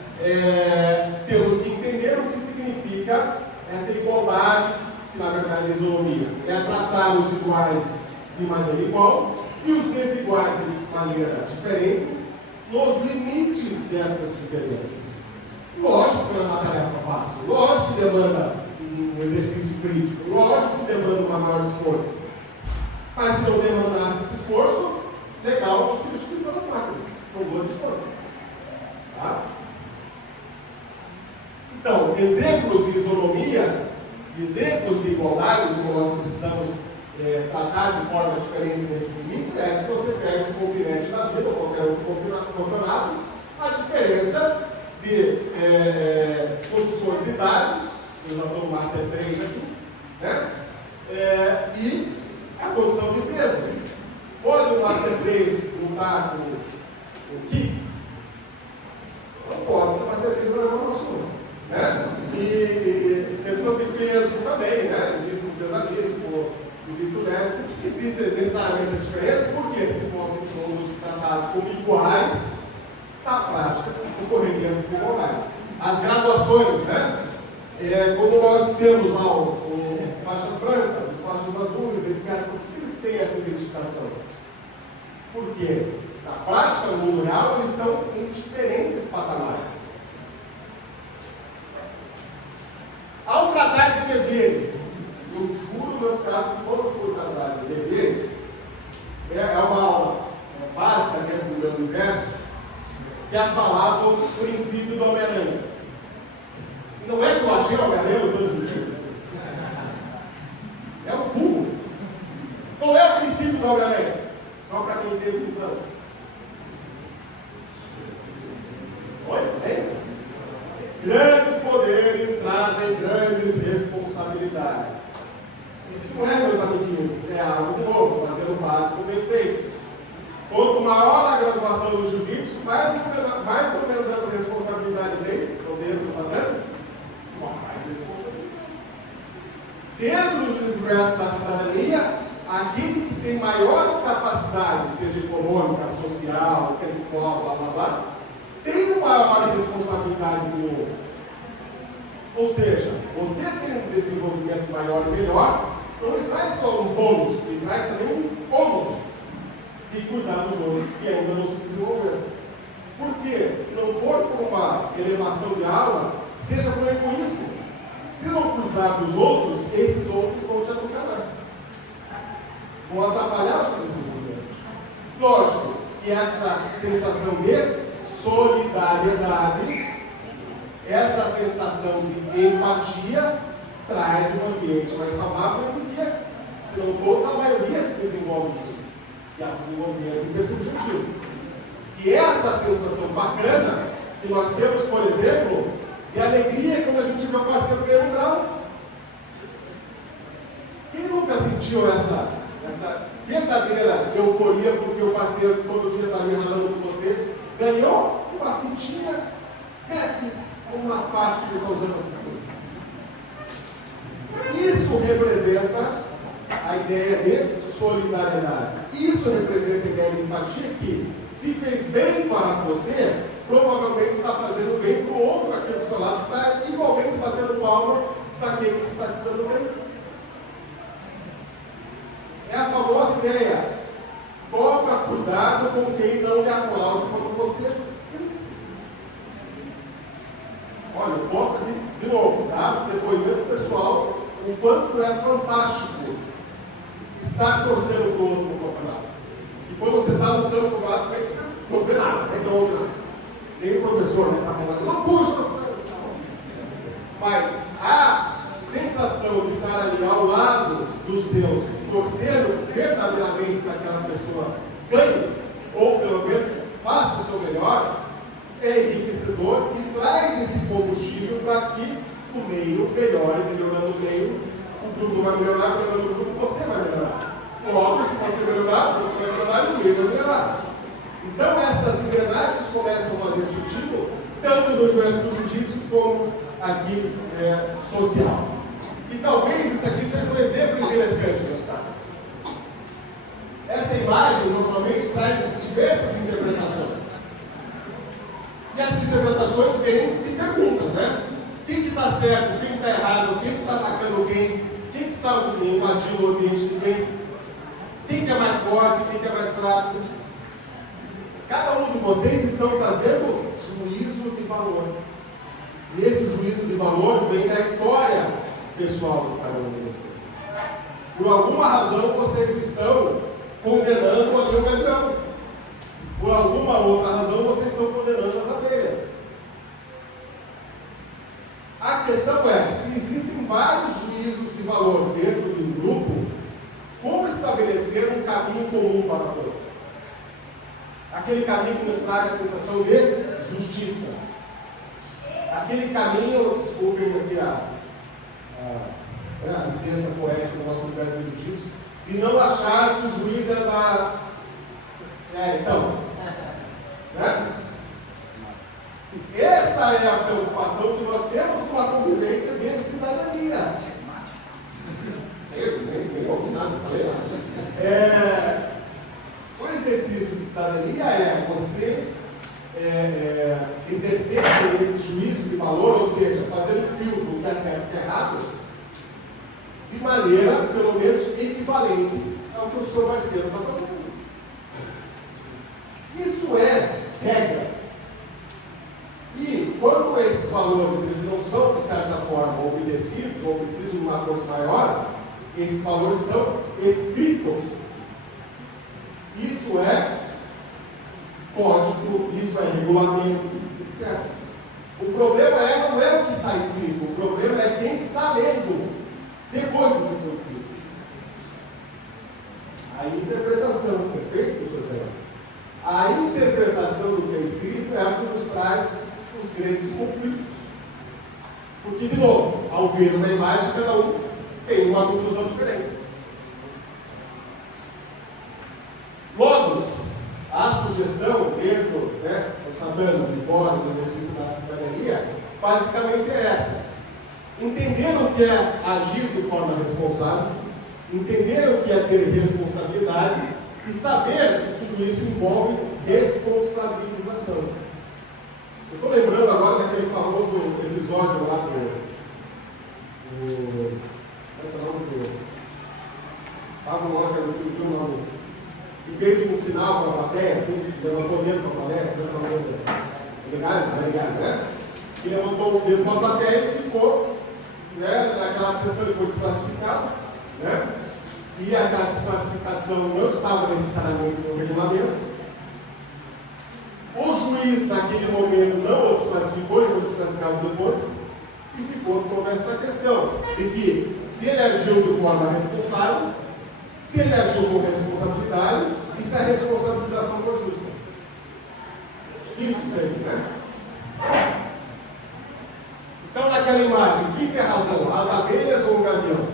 temos que entender o que significa essa igualdade, que na verdade é isonomia. É tratar os iguais de maneira igual e os desiguais de maneira diferente, nos limites dessas diferenças. Lógico que não é uma tarefa fácil, lógico que demanda um exercício crítico, lógico que demanda uma maior esforço. Mas se não demandasse esse esforço, legal nós substituir pelas máquinas. São duas esforços. Tá? Então, exemplos de isonomia, exemplos de igualdade, como nós precisamos tratar de forma diferente nesses limites, se você pega um continente da vida, ou qualquer outro campeonato, a diferença de condições de idade, eu já estou no Master 3 aqui, né? E a condição de peso. Pode o Master 3 lutar com o Kids? Não pode, porque o Master 3 não é uma sua. Né? E questão de peso também, né? Existe o pesadíssimo, existe o leve. Por que existe necessariamente essa diferença? Porque se fossem todos tratados como iguais, na prática, ocorreriam desigualdades. As graduações, né? Como nós temos lá as faixas brancas, as faixas azuis, etc. Por que eles têm essa identificação? Porque, na prática, no mundo real, eles estão em diferentes patamares. falar do princípio do Homem-Aranha. Não é que eu achei o Homem-Aranha lutando jiu-jitsu. É o cubo. Qual é o princípio do Homem-Aranha? Só para quem teve infância. Olha, lembra? Grandes poderes trazem grandes responsabilidades. Isso não é, meus amiguinhos, é algo novo, fazer o básico bem feito. Quanto maior a graduação do jiu-jitsu, mais ou menos a responsabilidade dele, o dedo do tatame, mais responsabilidade. Dentro do universo da cidadania, aquele que tem maior capacidade, seja econômica, social, intelectual, blá blá blá, tem uma maior responsabilidade do outro. Ou seja, você tem um desenvolvimento maior e melhor, então ele traz só um bônus, ele traz também um ônus de cuidar dos outros que ainda não se desenvolveram. Por quê? Se não for por uma elevação de aula, seja por egoísmo. Se não cuidar dos outros, esses outros vão te atropelar. Vão atrapalhar o seu desenvolvimento. Lógico que essa sensação de solidariedade, essa sensação de empatia, traz um ambiente mais saudável, porque, se não todos, a maioria se desenvolve junto. E há desenvolvimento intersubjetivo. E essa sensação bacana que nós temos, por exemplo, de alegria quando a gente vê o parceiro ganhar um grau. Quem nunca sentiu essa verdadeira euforia porque o parceiro que todo dia está ali ralando com você ganhou uma fitinha crepe, uma faixa de causando essa coisa? Isso representa a ideia de solidariedade. Isso representa a ideia de empatia que, se fez bem para você, provavelmente está fazendo bem para o outro aqui do seu lado, que está igualmente batendo palma daquele que está se dando bem. É a famosa ideia: toma cuidado com quem não lhe aplaude quando você cresce. Olha, eu posso aqui, de novo, tá? Depoimento pessoal, o quanto é fantástico estar torcendo para o outro no campeonato. E quando você está lutando para o lado, como é que você não vê nada, não ouve nada. Nem o professor está falando, não puxa! Mas a sensação de estar ali ao lado dos seus, torcendo verdadeiramente para que aquela pessoa ganhe, ou pelo menos faça o seu melhor, é enriquecedor e traz esse combustível para que o meio melhore, melhorando o meio, o grupo vai melhorar, melhorando o grupo, você vai melhorar. Logo, se você melhorar, o grupo vai melhorar e o meio vai melhorar. Então, essas engrenagens começam a fazer sentido, tanto no universo do jiu-jitsu como aqui social. E talvez isso aqui seja um exemplo interessante, Gustavo. Essa imagem normalmente traz diversas interpretações. E essas interpretações vêm de perguntas, né? Quem que está certo, quem está errado, quem que está atacando quem que está invadindo o ambiente de quem que é mais forte, quem que é mais fraco. Cada um de vocês estão fazendo juízo de valor. E esse juízo de valor vem da história pessoal de cada um de vocês. Por alguma razão vocês estão condenando ali o rebelião. Por alguma outra razão vocês estão condenando as abelhas. A questão é, se existem vários juízos de valor dentro de um grupo, como estabelecer um caminho comum para todos? Aquele caminho que nos traz a sensação de justiça. Aquele caminho, desculpem aqui a licença poética do nosso universo de jiu-jitsu, de não achar que o juiz é da... né? Essa é a preocupação que nós temos com a convivência de cidadania. Eu nem ouvi nada, falei nada. O exercício de cidadania é vocês exercerem esse juízo de valor, ou seja, fazer um filtro do que é certo e o que é errado, de maneira, pelo menos, equivalente ao que o seu parceiro está fazendo. Isso é regra. E quando esses valores eles não são, de certa forma, obedecidos ou precisam de uma força maior, esses valores são escritos. Isso é código, isso é regulamento, etc. O problema não é o que está escrito, o problema é quem está lendo depois do que foi escrito. A interpretação, perfeito, professor Pedro? A interpretação do que é escrito é o que nos traz os grandes conflitos. Porque, de novo, ao ver uma imagem, cada um tem uma conclusão diferente. Logo, a sugestão dentro dos tratamentos e fora do exercício da cidadania, basicamente é essa. Entender o que é agir de forma responsável, entender o que é ter responsabilidade e saber que tudo isso envolve responsabilização. Eu estou lembrando agora daquele famoso episódio lá Pablo Lopes, que fez um sinal para a plateia, assim, levantou o dedo para a plateia, ligado, né? E levantou o dedo para a plateia e ficou, naquela sessão ele foi desclassificado, né? E aquela desclassificação não estava necessariamente no regulamento. O juiz, naquele momento, não o desclassificou, ele foi desclassificado depois, e ficou toda essa questão de que, se ele agiu de forma responsável, se ele agiu com responsabilidade, e se a responsabilização for justa. Isso sempre, né? Então, naquela imagem, quem tem razão? As abelhas ou o gavião?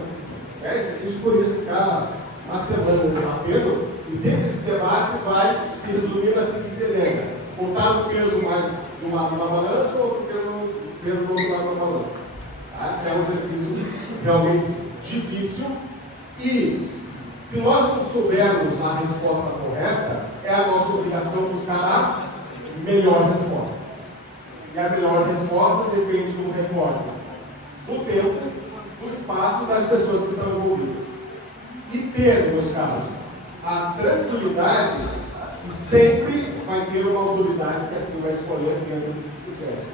Isso aqui a gente poderia ficar uma semana debatendo, e sempre esse debate vai se resumir na seguinte ideia: botar o peso mais de um lado na balança ou o peso do outro lado na balança. Tá? É um exercício realmente difícil, e se nós não soubermos a resposta correta, é a nossa obrigação buscar a melhor resposta. E a melhor resposta depende do recorde, do tempo, do espaço, das pessoas que estão envolvidas. E ter, meus caros, a tranquilidade que sempre vai ter uma autoridade que assim vai escolher dentro desses critérios.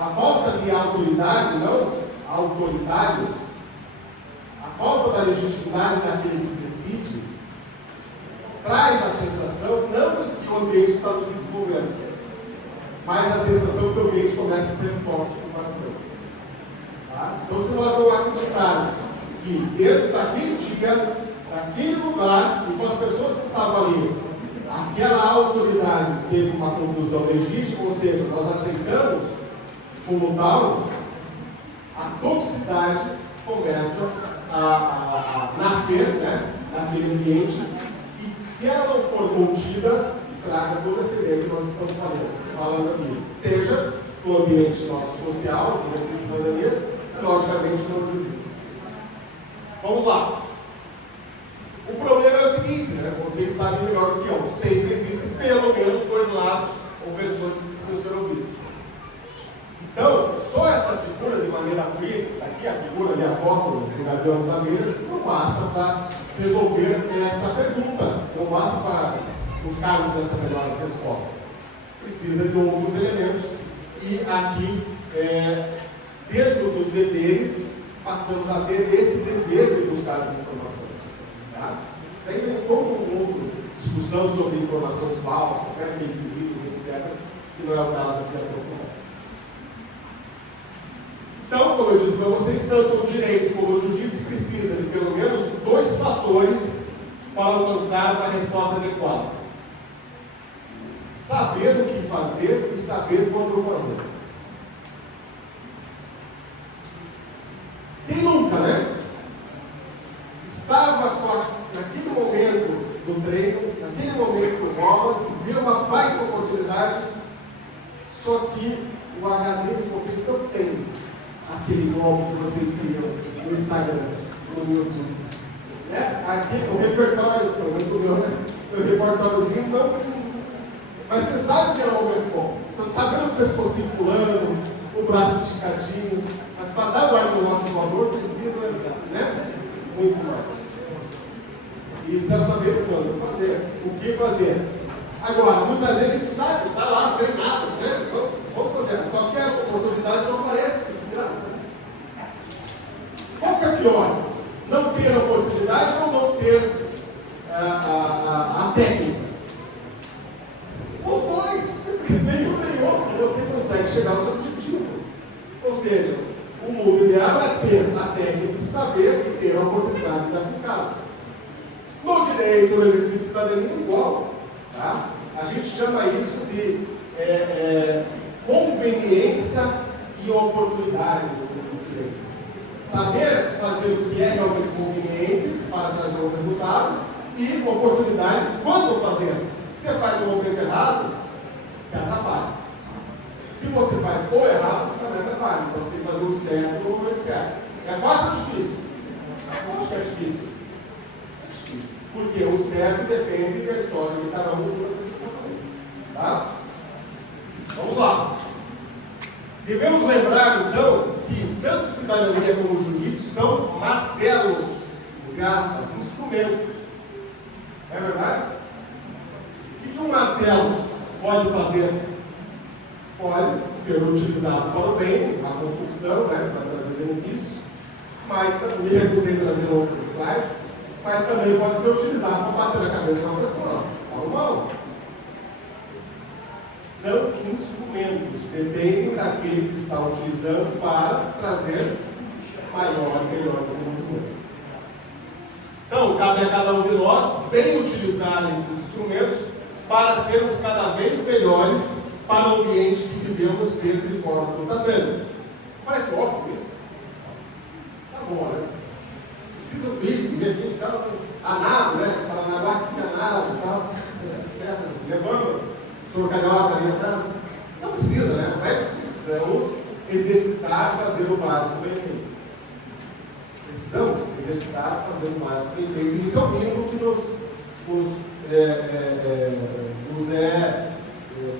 A falta de autoridade, não autoritário, a falta da legitimidade daquele que decide, traz a sensação não de que o ambiente está nos desenvolvendo, mas a sensação que o ambiente começa a ser tóxico para o outro. Tá? Então, se nós não acreditarmos que dentro daquele dia, naquele lugar, e com as pessoas que estavam ali, aquela autoridade teve uma conclusão legítima, ou seja, nós aceitamos como tal, a toxicidade começa a nascer, naquele ambiente, e se ela não for contida, estraga toda essa ideia que nós estamos falando aqui, seja no ambiente nosso social, no exercício de cidadania, e logicamente no jurídico. Vamos lá. O problema é o seguinte, vocês sabem melhor do que eu, sempre existem pelo menos dois lados ou versões que precisam ser ouvidas. Então, só essa figura de maneira fria, que está aqui, a figura ali, a foto do Gavião das Abelhas, não basta para resolver essa pergunta, não basta para buscarmos essa melhor resposta. Precisa de outros elementos, e aqui, dentro dos deveres, passamos a ter esse dever de buscar as informações. Tá? Tem toda uma discussão sobre informações falsas, fake news, etc., que não é o caso aqui aprofundado. Então, como eu disse para vocês, tanto o direito como o jiu-jitsu precisa de pelo menos dois fatores para alcançar uma resposta adequada: saber o que fazer e saber quando fazer. Quem nunca, estava naquele momento do treino, naquele momento do rola, e viu uma baita oportunidade, só que o HD de vocês não tem aquele golpe que vocês criam no Instagram, no YouTube. Aqui o repertório, o repertóriozinho não. Mas você sabe que era um momento bom. Está vendo o pescocinho pulando, o braço esticadinho, mas para dar o ar no rock voador precisa, muito mais. Isso é saber quando fazer, o que fazer. Agora, muitas vezes a gente sabe, está lá, treinado, vamos fazer, só que a oportunidade não aparece, que desgraça. Qual que é pior? Não ter a oportunidade ou não ter a técnica? Os dois. saber e ter a oportunidade de aplicá-lo. No direito, no exercício de cidadania, igual. Tá? A gente chama isso de conveniência e oportunidade do direito. Saber fazer o que é realmente conveniente para trazer um resultado e oportunidade quando fazer. Se você faz o movimento errado, você atrapalha. Se você faz o errado, você também atrapalha. Então você tem que fazer o certo no momento certo. É fácil ou difícil? Eu acho que é difícil. É difícil. Porque o certo depende da história de cada um. Tá? Vamos lá. Devemos lembrar, então, que tanto cidadania como jiu-jitsu são martelos, gastas, instrumentos. É verdade? O que um martelo pode fazer? Pode ser utilizado para o bem, a construção, né, para trazer benefícios, mas também, me recusei trazer outro slide, mas também pode ser utilizado para bater na cabeça de uma pessoa, para o mal. São instrumentos, dependem daquele que está utilizando para trazer maior e melhor desenvolvimento. Então, cabe a cada um de nós bem utilizar esses instrumentos para sermos cada vez melhores para o ambiente que vivemos dentro e fora do tatame. Parece óbvio isso? Tá bom, né? Precisa vir aqui e tal, a nado, né? Paranaguá que fica nado e tal, levando o senhor carioca ali atrás. Não precisa, né? Mas precisamos exercitar e fazer o básico bem feito. Precisamos exercitar e fazer o básico bem feito. Isso é o mínimo que nos é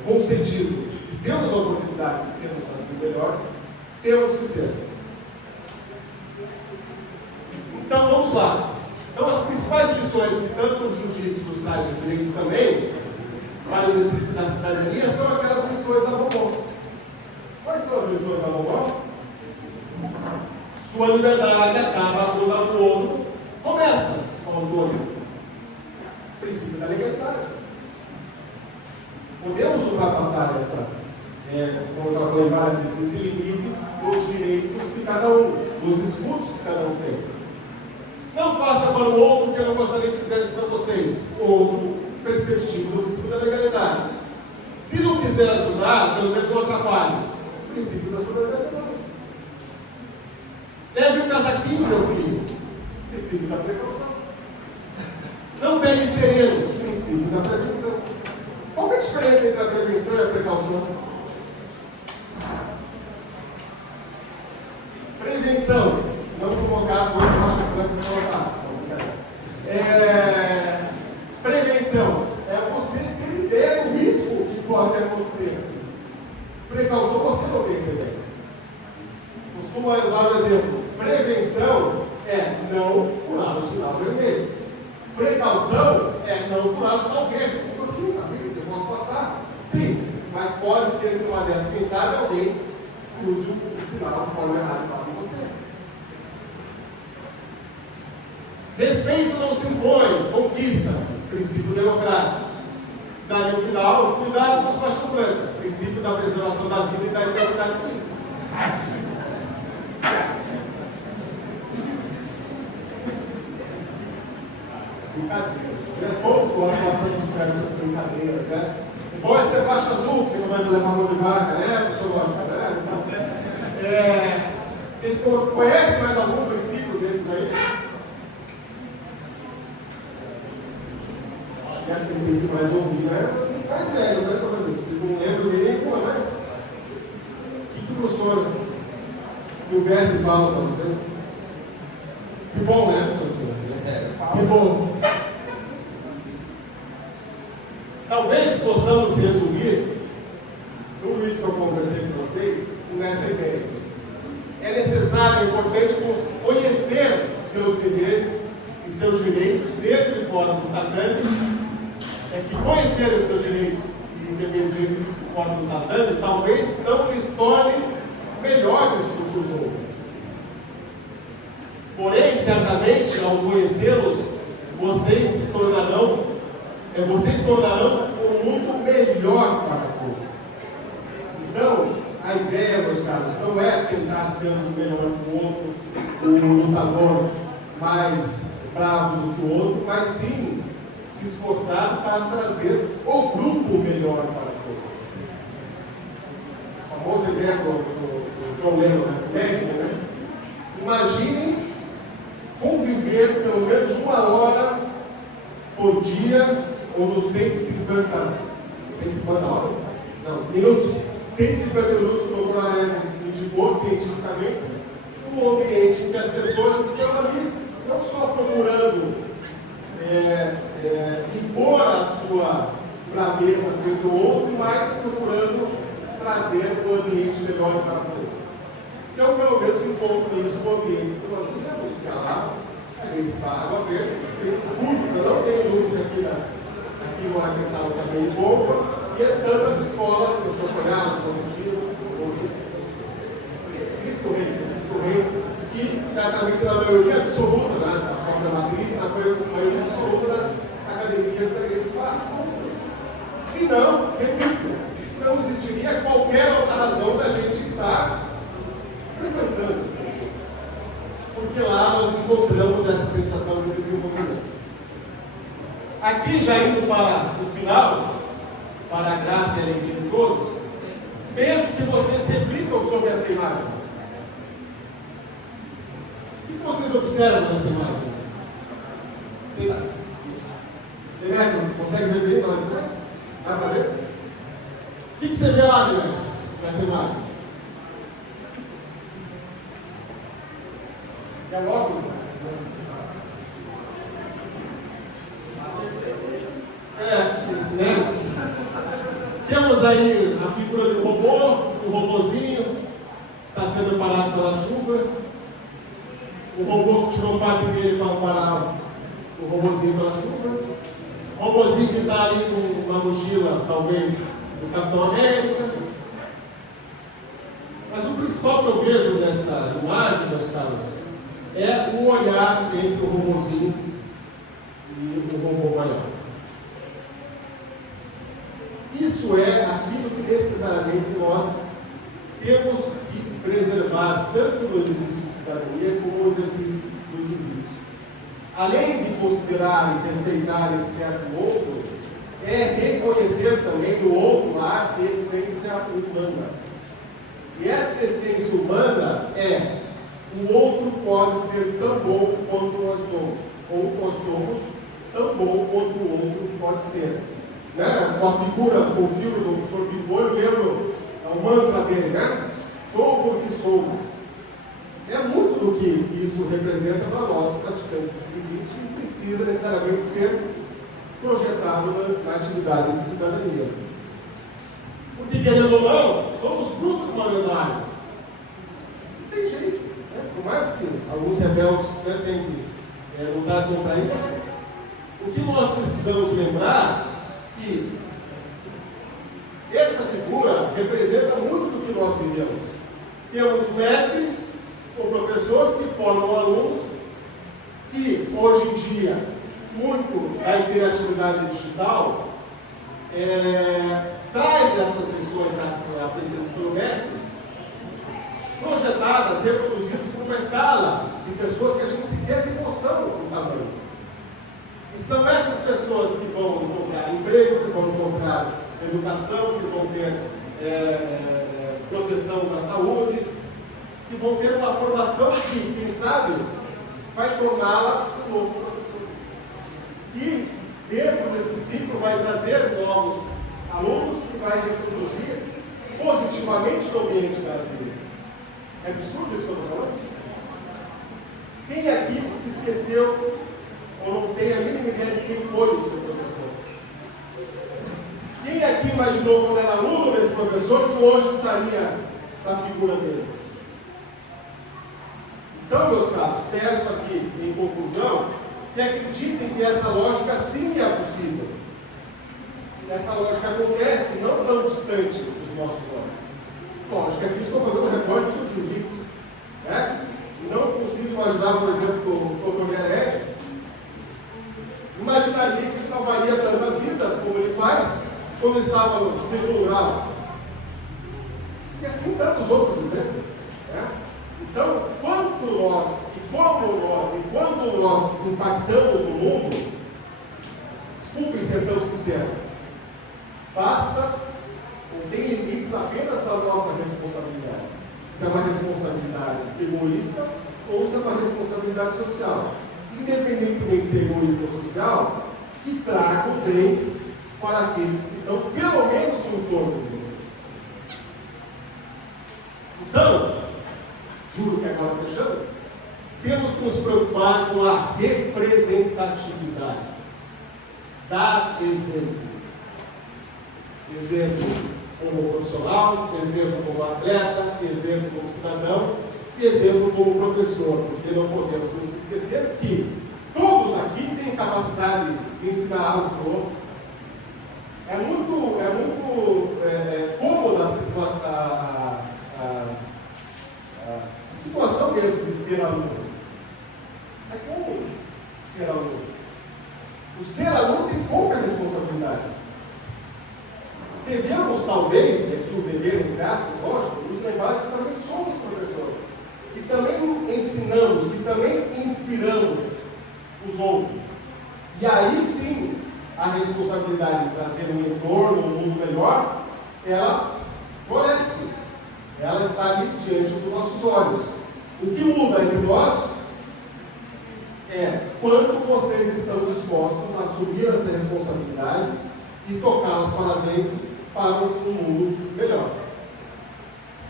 concedido. Se temos a oportunidade de sermos assim melhores, temos que ser. Então vamos lá. Então as principais lições que tanto o jiu-jitsu nos traz o direito também, para o exercício da cidadania, são aquelas lições da vovó. Quais são as lições da vovó? Sua liberdade acaba quando a do outro começa, como do outro. Princípio da legalidade. Podemos ultrapassar essa, como eu já falei várias vezes, esse limite dos direitos de cada um, dos escudos que cada um tem. Não faça para o outro o que eu não gostaria que fizesse para vocês. Outro perspectiva do princípio da legalidade. Se não quiser ajudar, pelo menos não atrapalhe. O princípio da solidariedade. Leve um casaquinho, meu filho. Princípio da precaução. Não pegue sereno. Princípio da prevenção. Qual é a diferença entre a prevenção e a precaução? Prevenção. Vamos colocar dois faixas brancas colocar. Prevenção é você ter ideia do risco que pode acontecer. Precaução você não tem essa ideia. Costuma usar o exemplo. Prevenção é não furar o sinal vermelho. Precaução é não furar o sinal verde. Como assim? Tá verde? Eu posso passar? Sim, mas pode ser que uma dessas, quem sabe, alguém use o sinal de forma errada para você. Respeito não se impõe, conquista-se. Princípio democrático. Daí no final, cuidado com as faixas brancas. Princípio da preservação da vida e da integridade física. Brincadeira. Todos nós passamos por essa brincadeira, né? Bom é ser faixa azul, que você começa a levar a mão de vaca, né? Psicológica, né? Então, vocês conhecem mais algum princípio desses aí? E assim, tem que mais ouvir, né? Os mais velhos, né, provavelmente? Vocês não lembram nenhuma, mas o que o professor Silvestre fala para vocês? Que bom, né, professor Silvestre? Que bom. Talvez possamos resumir tudo isso que eu conversei com vocês nessa ideia. É necessário, é importante conhecer seus deveres e seus direitos dentro e fora do tatame. É que conhecer os seus direitos e deveres dentro e fora do tatame talvez não lhes torne melhores do que os outros. Porém, certamente, ao conhecê-los, vocês se tornarão um mundo melhor para todos. Então, a ideia, meus caros, não é tentar ser um melhor que o outro, o lutador mais bravo do que o outro, mas sim se esforçar para trazer o grupo melhor para todos. A famosa ideia do John Lennon, né? Médico, né? Imagine conviver pelo menos 1 hora por dia, ou nos 150 horas? Não, minutos. 150 minutos que o Dr. indicou cientificamente, um ambiente em que as pessoas estão ali, não só procurando impor a sua braveza frente ao outro, mas procurando trazer um ambiente melhor para todos. Eu, pelo menos, encontro isso no ambiente que nós vivemos, que é lá, a Grace Água Verde, não tenho dúvida aqui no Arquessado também em Bomba, e tantas escolas, no Chocolhado, no Cristo Rei, e certamente na maioria absoluta, né, da própria matriz, na maioria absoluta das academias da Grace Água. Se não, repito, não existiria qualquer outra razão da gente estar frequentando isso. Porque lá nós encontramos essa sensação de desenvolvimento. Aqui, já indo para o final, para a graça e a alegria de todos, peço que vocês reflitam sobre essa imagem. O que vocês observam nessa imagem? Tem consegue ver bem lá atrás? Dá para ver? O que você vê lá, Guilherme, nessa imagem? É logo? Né? Temos aí a figura do robô, o robozinho está sendo parado pela chuva. O robô que tirou parte dele para parar o robozinho pela chuva. O robozinho que está ali com uma mochila, talvez, do Capitão América. Mas o principal que eu vejo nessa imagem, meus caros, é o olhar entre o robozinho e o robô maior. Isso é aquilo que necessariamente nós temos que preservar, tanto no exercício de cidadania como no exercício do jiu-jitsu. Além de considerar e respeitar etc. o outro, é reconhecer também no outro a essência humana. E essa essência humana é: o outro pode ser tão bom quanto nós somos, ou nós somos tão bom quanto o outro pode ser. Né? Com a figura, o filme do Sr. Bigolho, lembro o mantra dele, né? Sou porque sou. É muito do que isso representa para nós, praticantes de jiu-jitsu, e precisa necessariamente ser projetado na atividade de cidadania. Porque, querendo ou não, somos fruto de uma mesma área. Não tem jeito. Por mais que alguns rebeldes tentem lutar contra isso, o que nós precisamos lembrar é que essa figura representa muito do que nós vivemos. Temos o mestre, o professor, que formam alunos, que hoje em dia, muito da interatividade digital, traz essas lições aprendidas pelo mestre, projetadas, reproduzidas por uma escala de pessoas que a gente sequer tem noção do tamanho. E são essas pessoas que vão encontrar emprego, que vão encontrar educação, que vão ter proteção da saúde, que vão ter uma formação que, quem sabe, vai torná-la um novo professor. E dentro desse ciclo vai trazer novos alunos que vai reproduzir positivamente no ambiente brasileiro. É absurdo isso que eu estou falando? Quem aqui se esqueceu ou não tem a mínima ideia de quem foi o seu professor? Quem aqui imaginou, quando era aluno desse professor, que hoje estaria na figura dele? Então, meus caros, peço aqui, em conclusão, que acreditem que essa lógica sim é possível. Essa lógica acontece não tão distante dos nossos olhos. Lógico, aqui estou fazendo um recorte do jiu-jitsu. Né? E não consigo imaginar, por exemplo, o Dr. Guerreiro imaginaria que salvaria tantas vidas como ele faz quando estava no segundo grau. E assim tantos outros exemplos. Né? Então, quanto nós, e nós impactamos no mundo, desculpem ser tão sincero, basta, ou tem limites apenas da nossa responsabilidade. Se é uma responsabilidade egoísta ou se é uma responsabilidade social. Independentemente de ser egoísta ou social, que traga o bem para aqueles que estão, pelo menos, no entorno de você. Então, juro que agora fechando, temos que nos preocupar com a representatividade. Dar exemplo. Exemplo como profissional, exemplo como atleta, exemplo como cidadão e exemplo como professor, porque não podemos nos esquecer que todos aqui têm capacidade de ensinar algo para o outro. É muito cômoda a situação mesmo de ser aluno. É cômodo ser aluno. O ser aluno tem pouca responsabilidade. Devemos, talvez, aqui o dever, entre aspas, lógico, nos lembrar que também somos professores, que também ensinamos, que também inspiramos os outros. E aí sim, a responsabilidade de trazer um entorno, um mundo melhor, ela floresce. Ela está ali diante dos nossos olhos. O que muda entre nós é quanto vocês estão dispostos a assumir essa responsabilidade e tocá-las para dentro para um mundo melhor.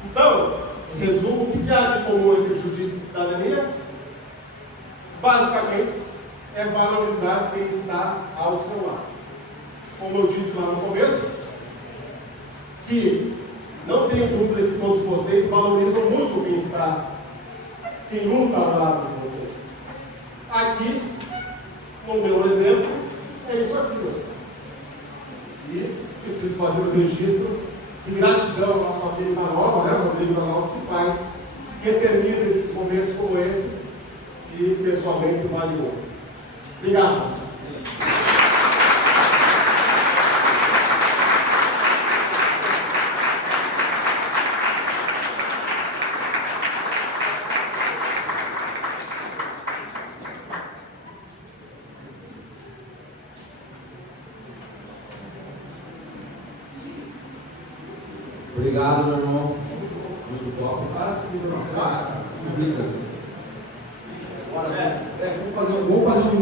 Então, em resumo, o que há de comum entre justiça e cidadania? Basicamente, é valorizar quem está ao seu lado. Como eu disse lá no começo, que não tenho dúvida que todos vocês valorizam muito quem luta ao lado de vocês. Aqui, no meu exemplo, é isso aqui, meus. E preciso fazer o registro de gratidão ao nosso amigo Manova, né? O Rodrigo Manova, que eterniza esses momentos como esse e pessoalmente vale muito. Obrigado, senhor. Obrigado, meu irmão. Muito top. Ah, sim, meu irmão. Publica. Agora, vamos fazer um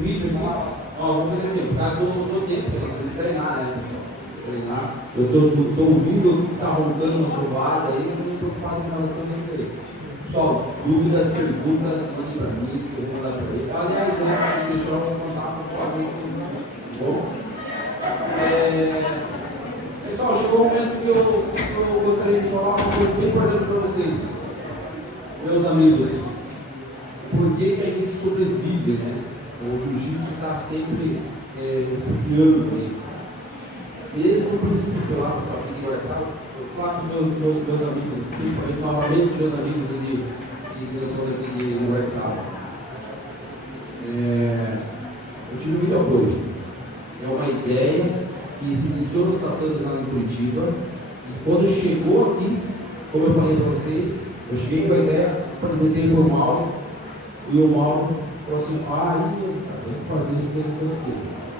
vídeo aqui. Ó, vamos fazer assim, por causa do tempo, tem que treinar, né, pessoal? Treinar. Eu estou ouvindo o que está roncando na provada aí, não estou preocupado com relação a isso aí. Pessoal, dúvidas, perguntas, mandem para mim, que eu vou mandar para ele. Aliás, né, deixa eu contar para o bom? Pessoal, chegou o momento que eu gostaria de falar uma coisa bem importante para vocês, meus amigos. Por que a gente sobrevive, né? O jiu-jitsu está sempre disciplinando aí. Desde o princípio lá, pessoal, aqui de Guaraçá, eu falo com meus amigos, principalmente novamente meus amigos de direção daqui de Guaraçá. Eu tive muito apoio. É uma ideia que se iniciou nos tratando lá em Curitiba. E quando chegou aqui, como eu falei para vocês, eu cheguei com a ideia, apresentei para o Mauro, e o Mauro falou assim: vamos fazer isso que tem que acontecer.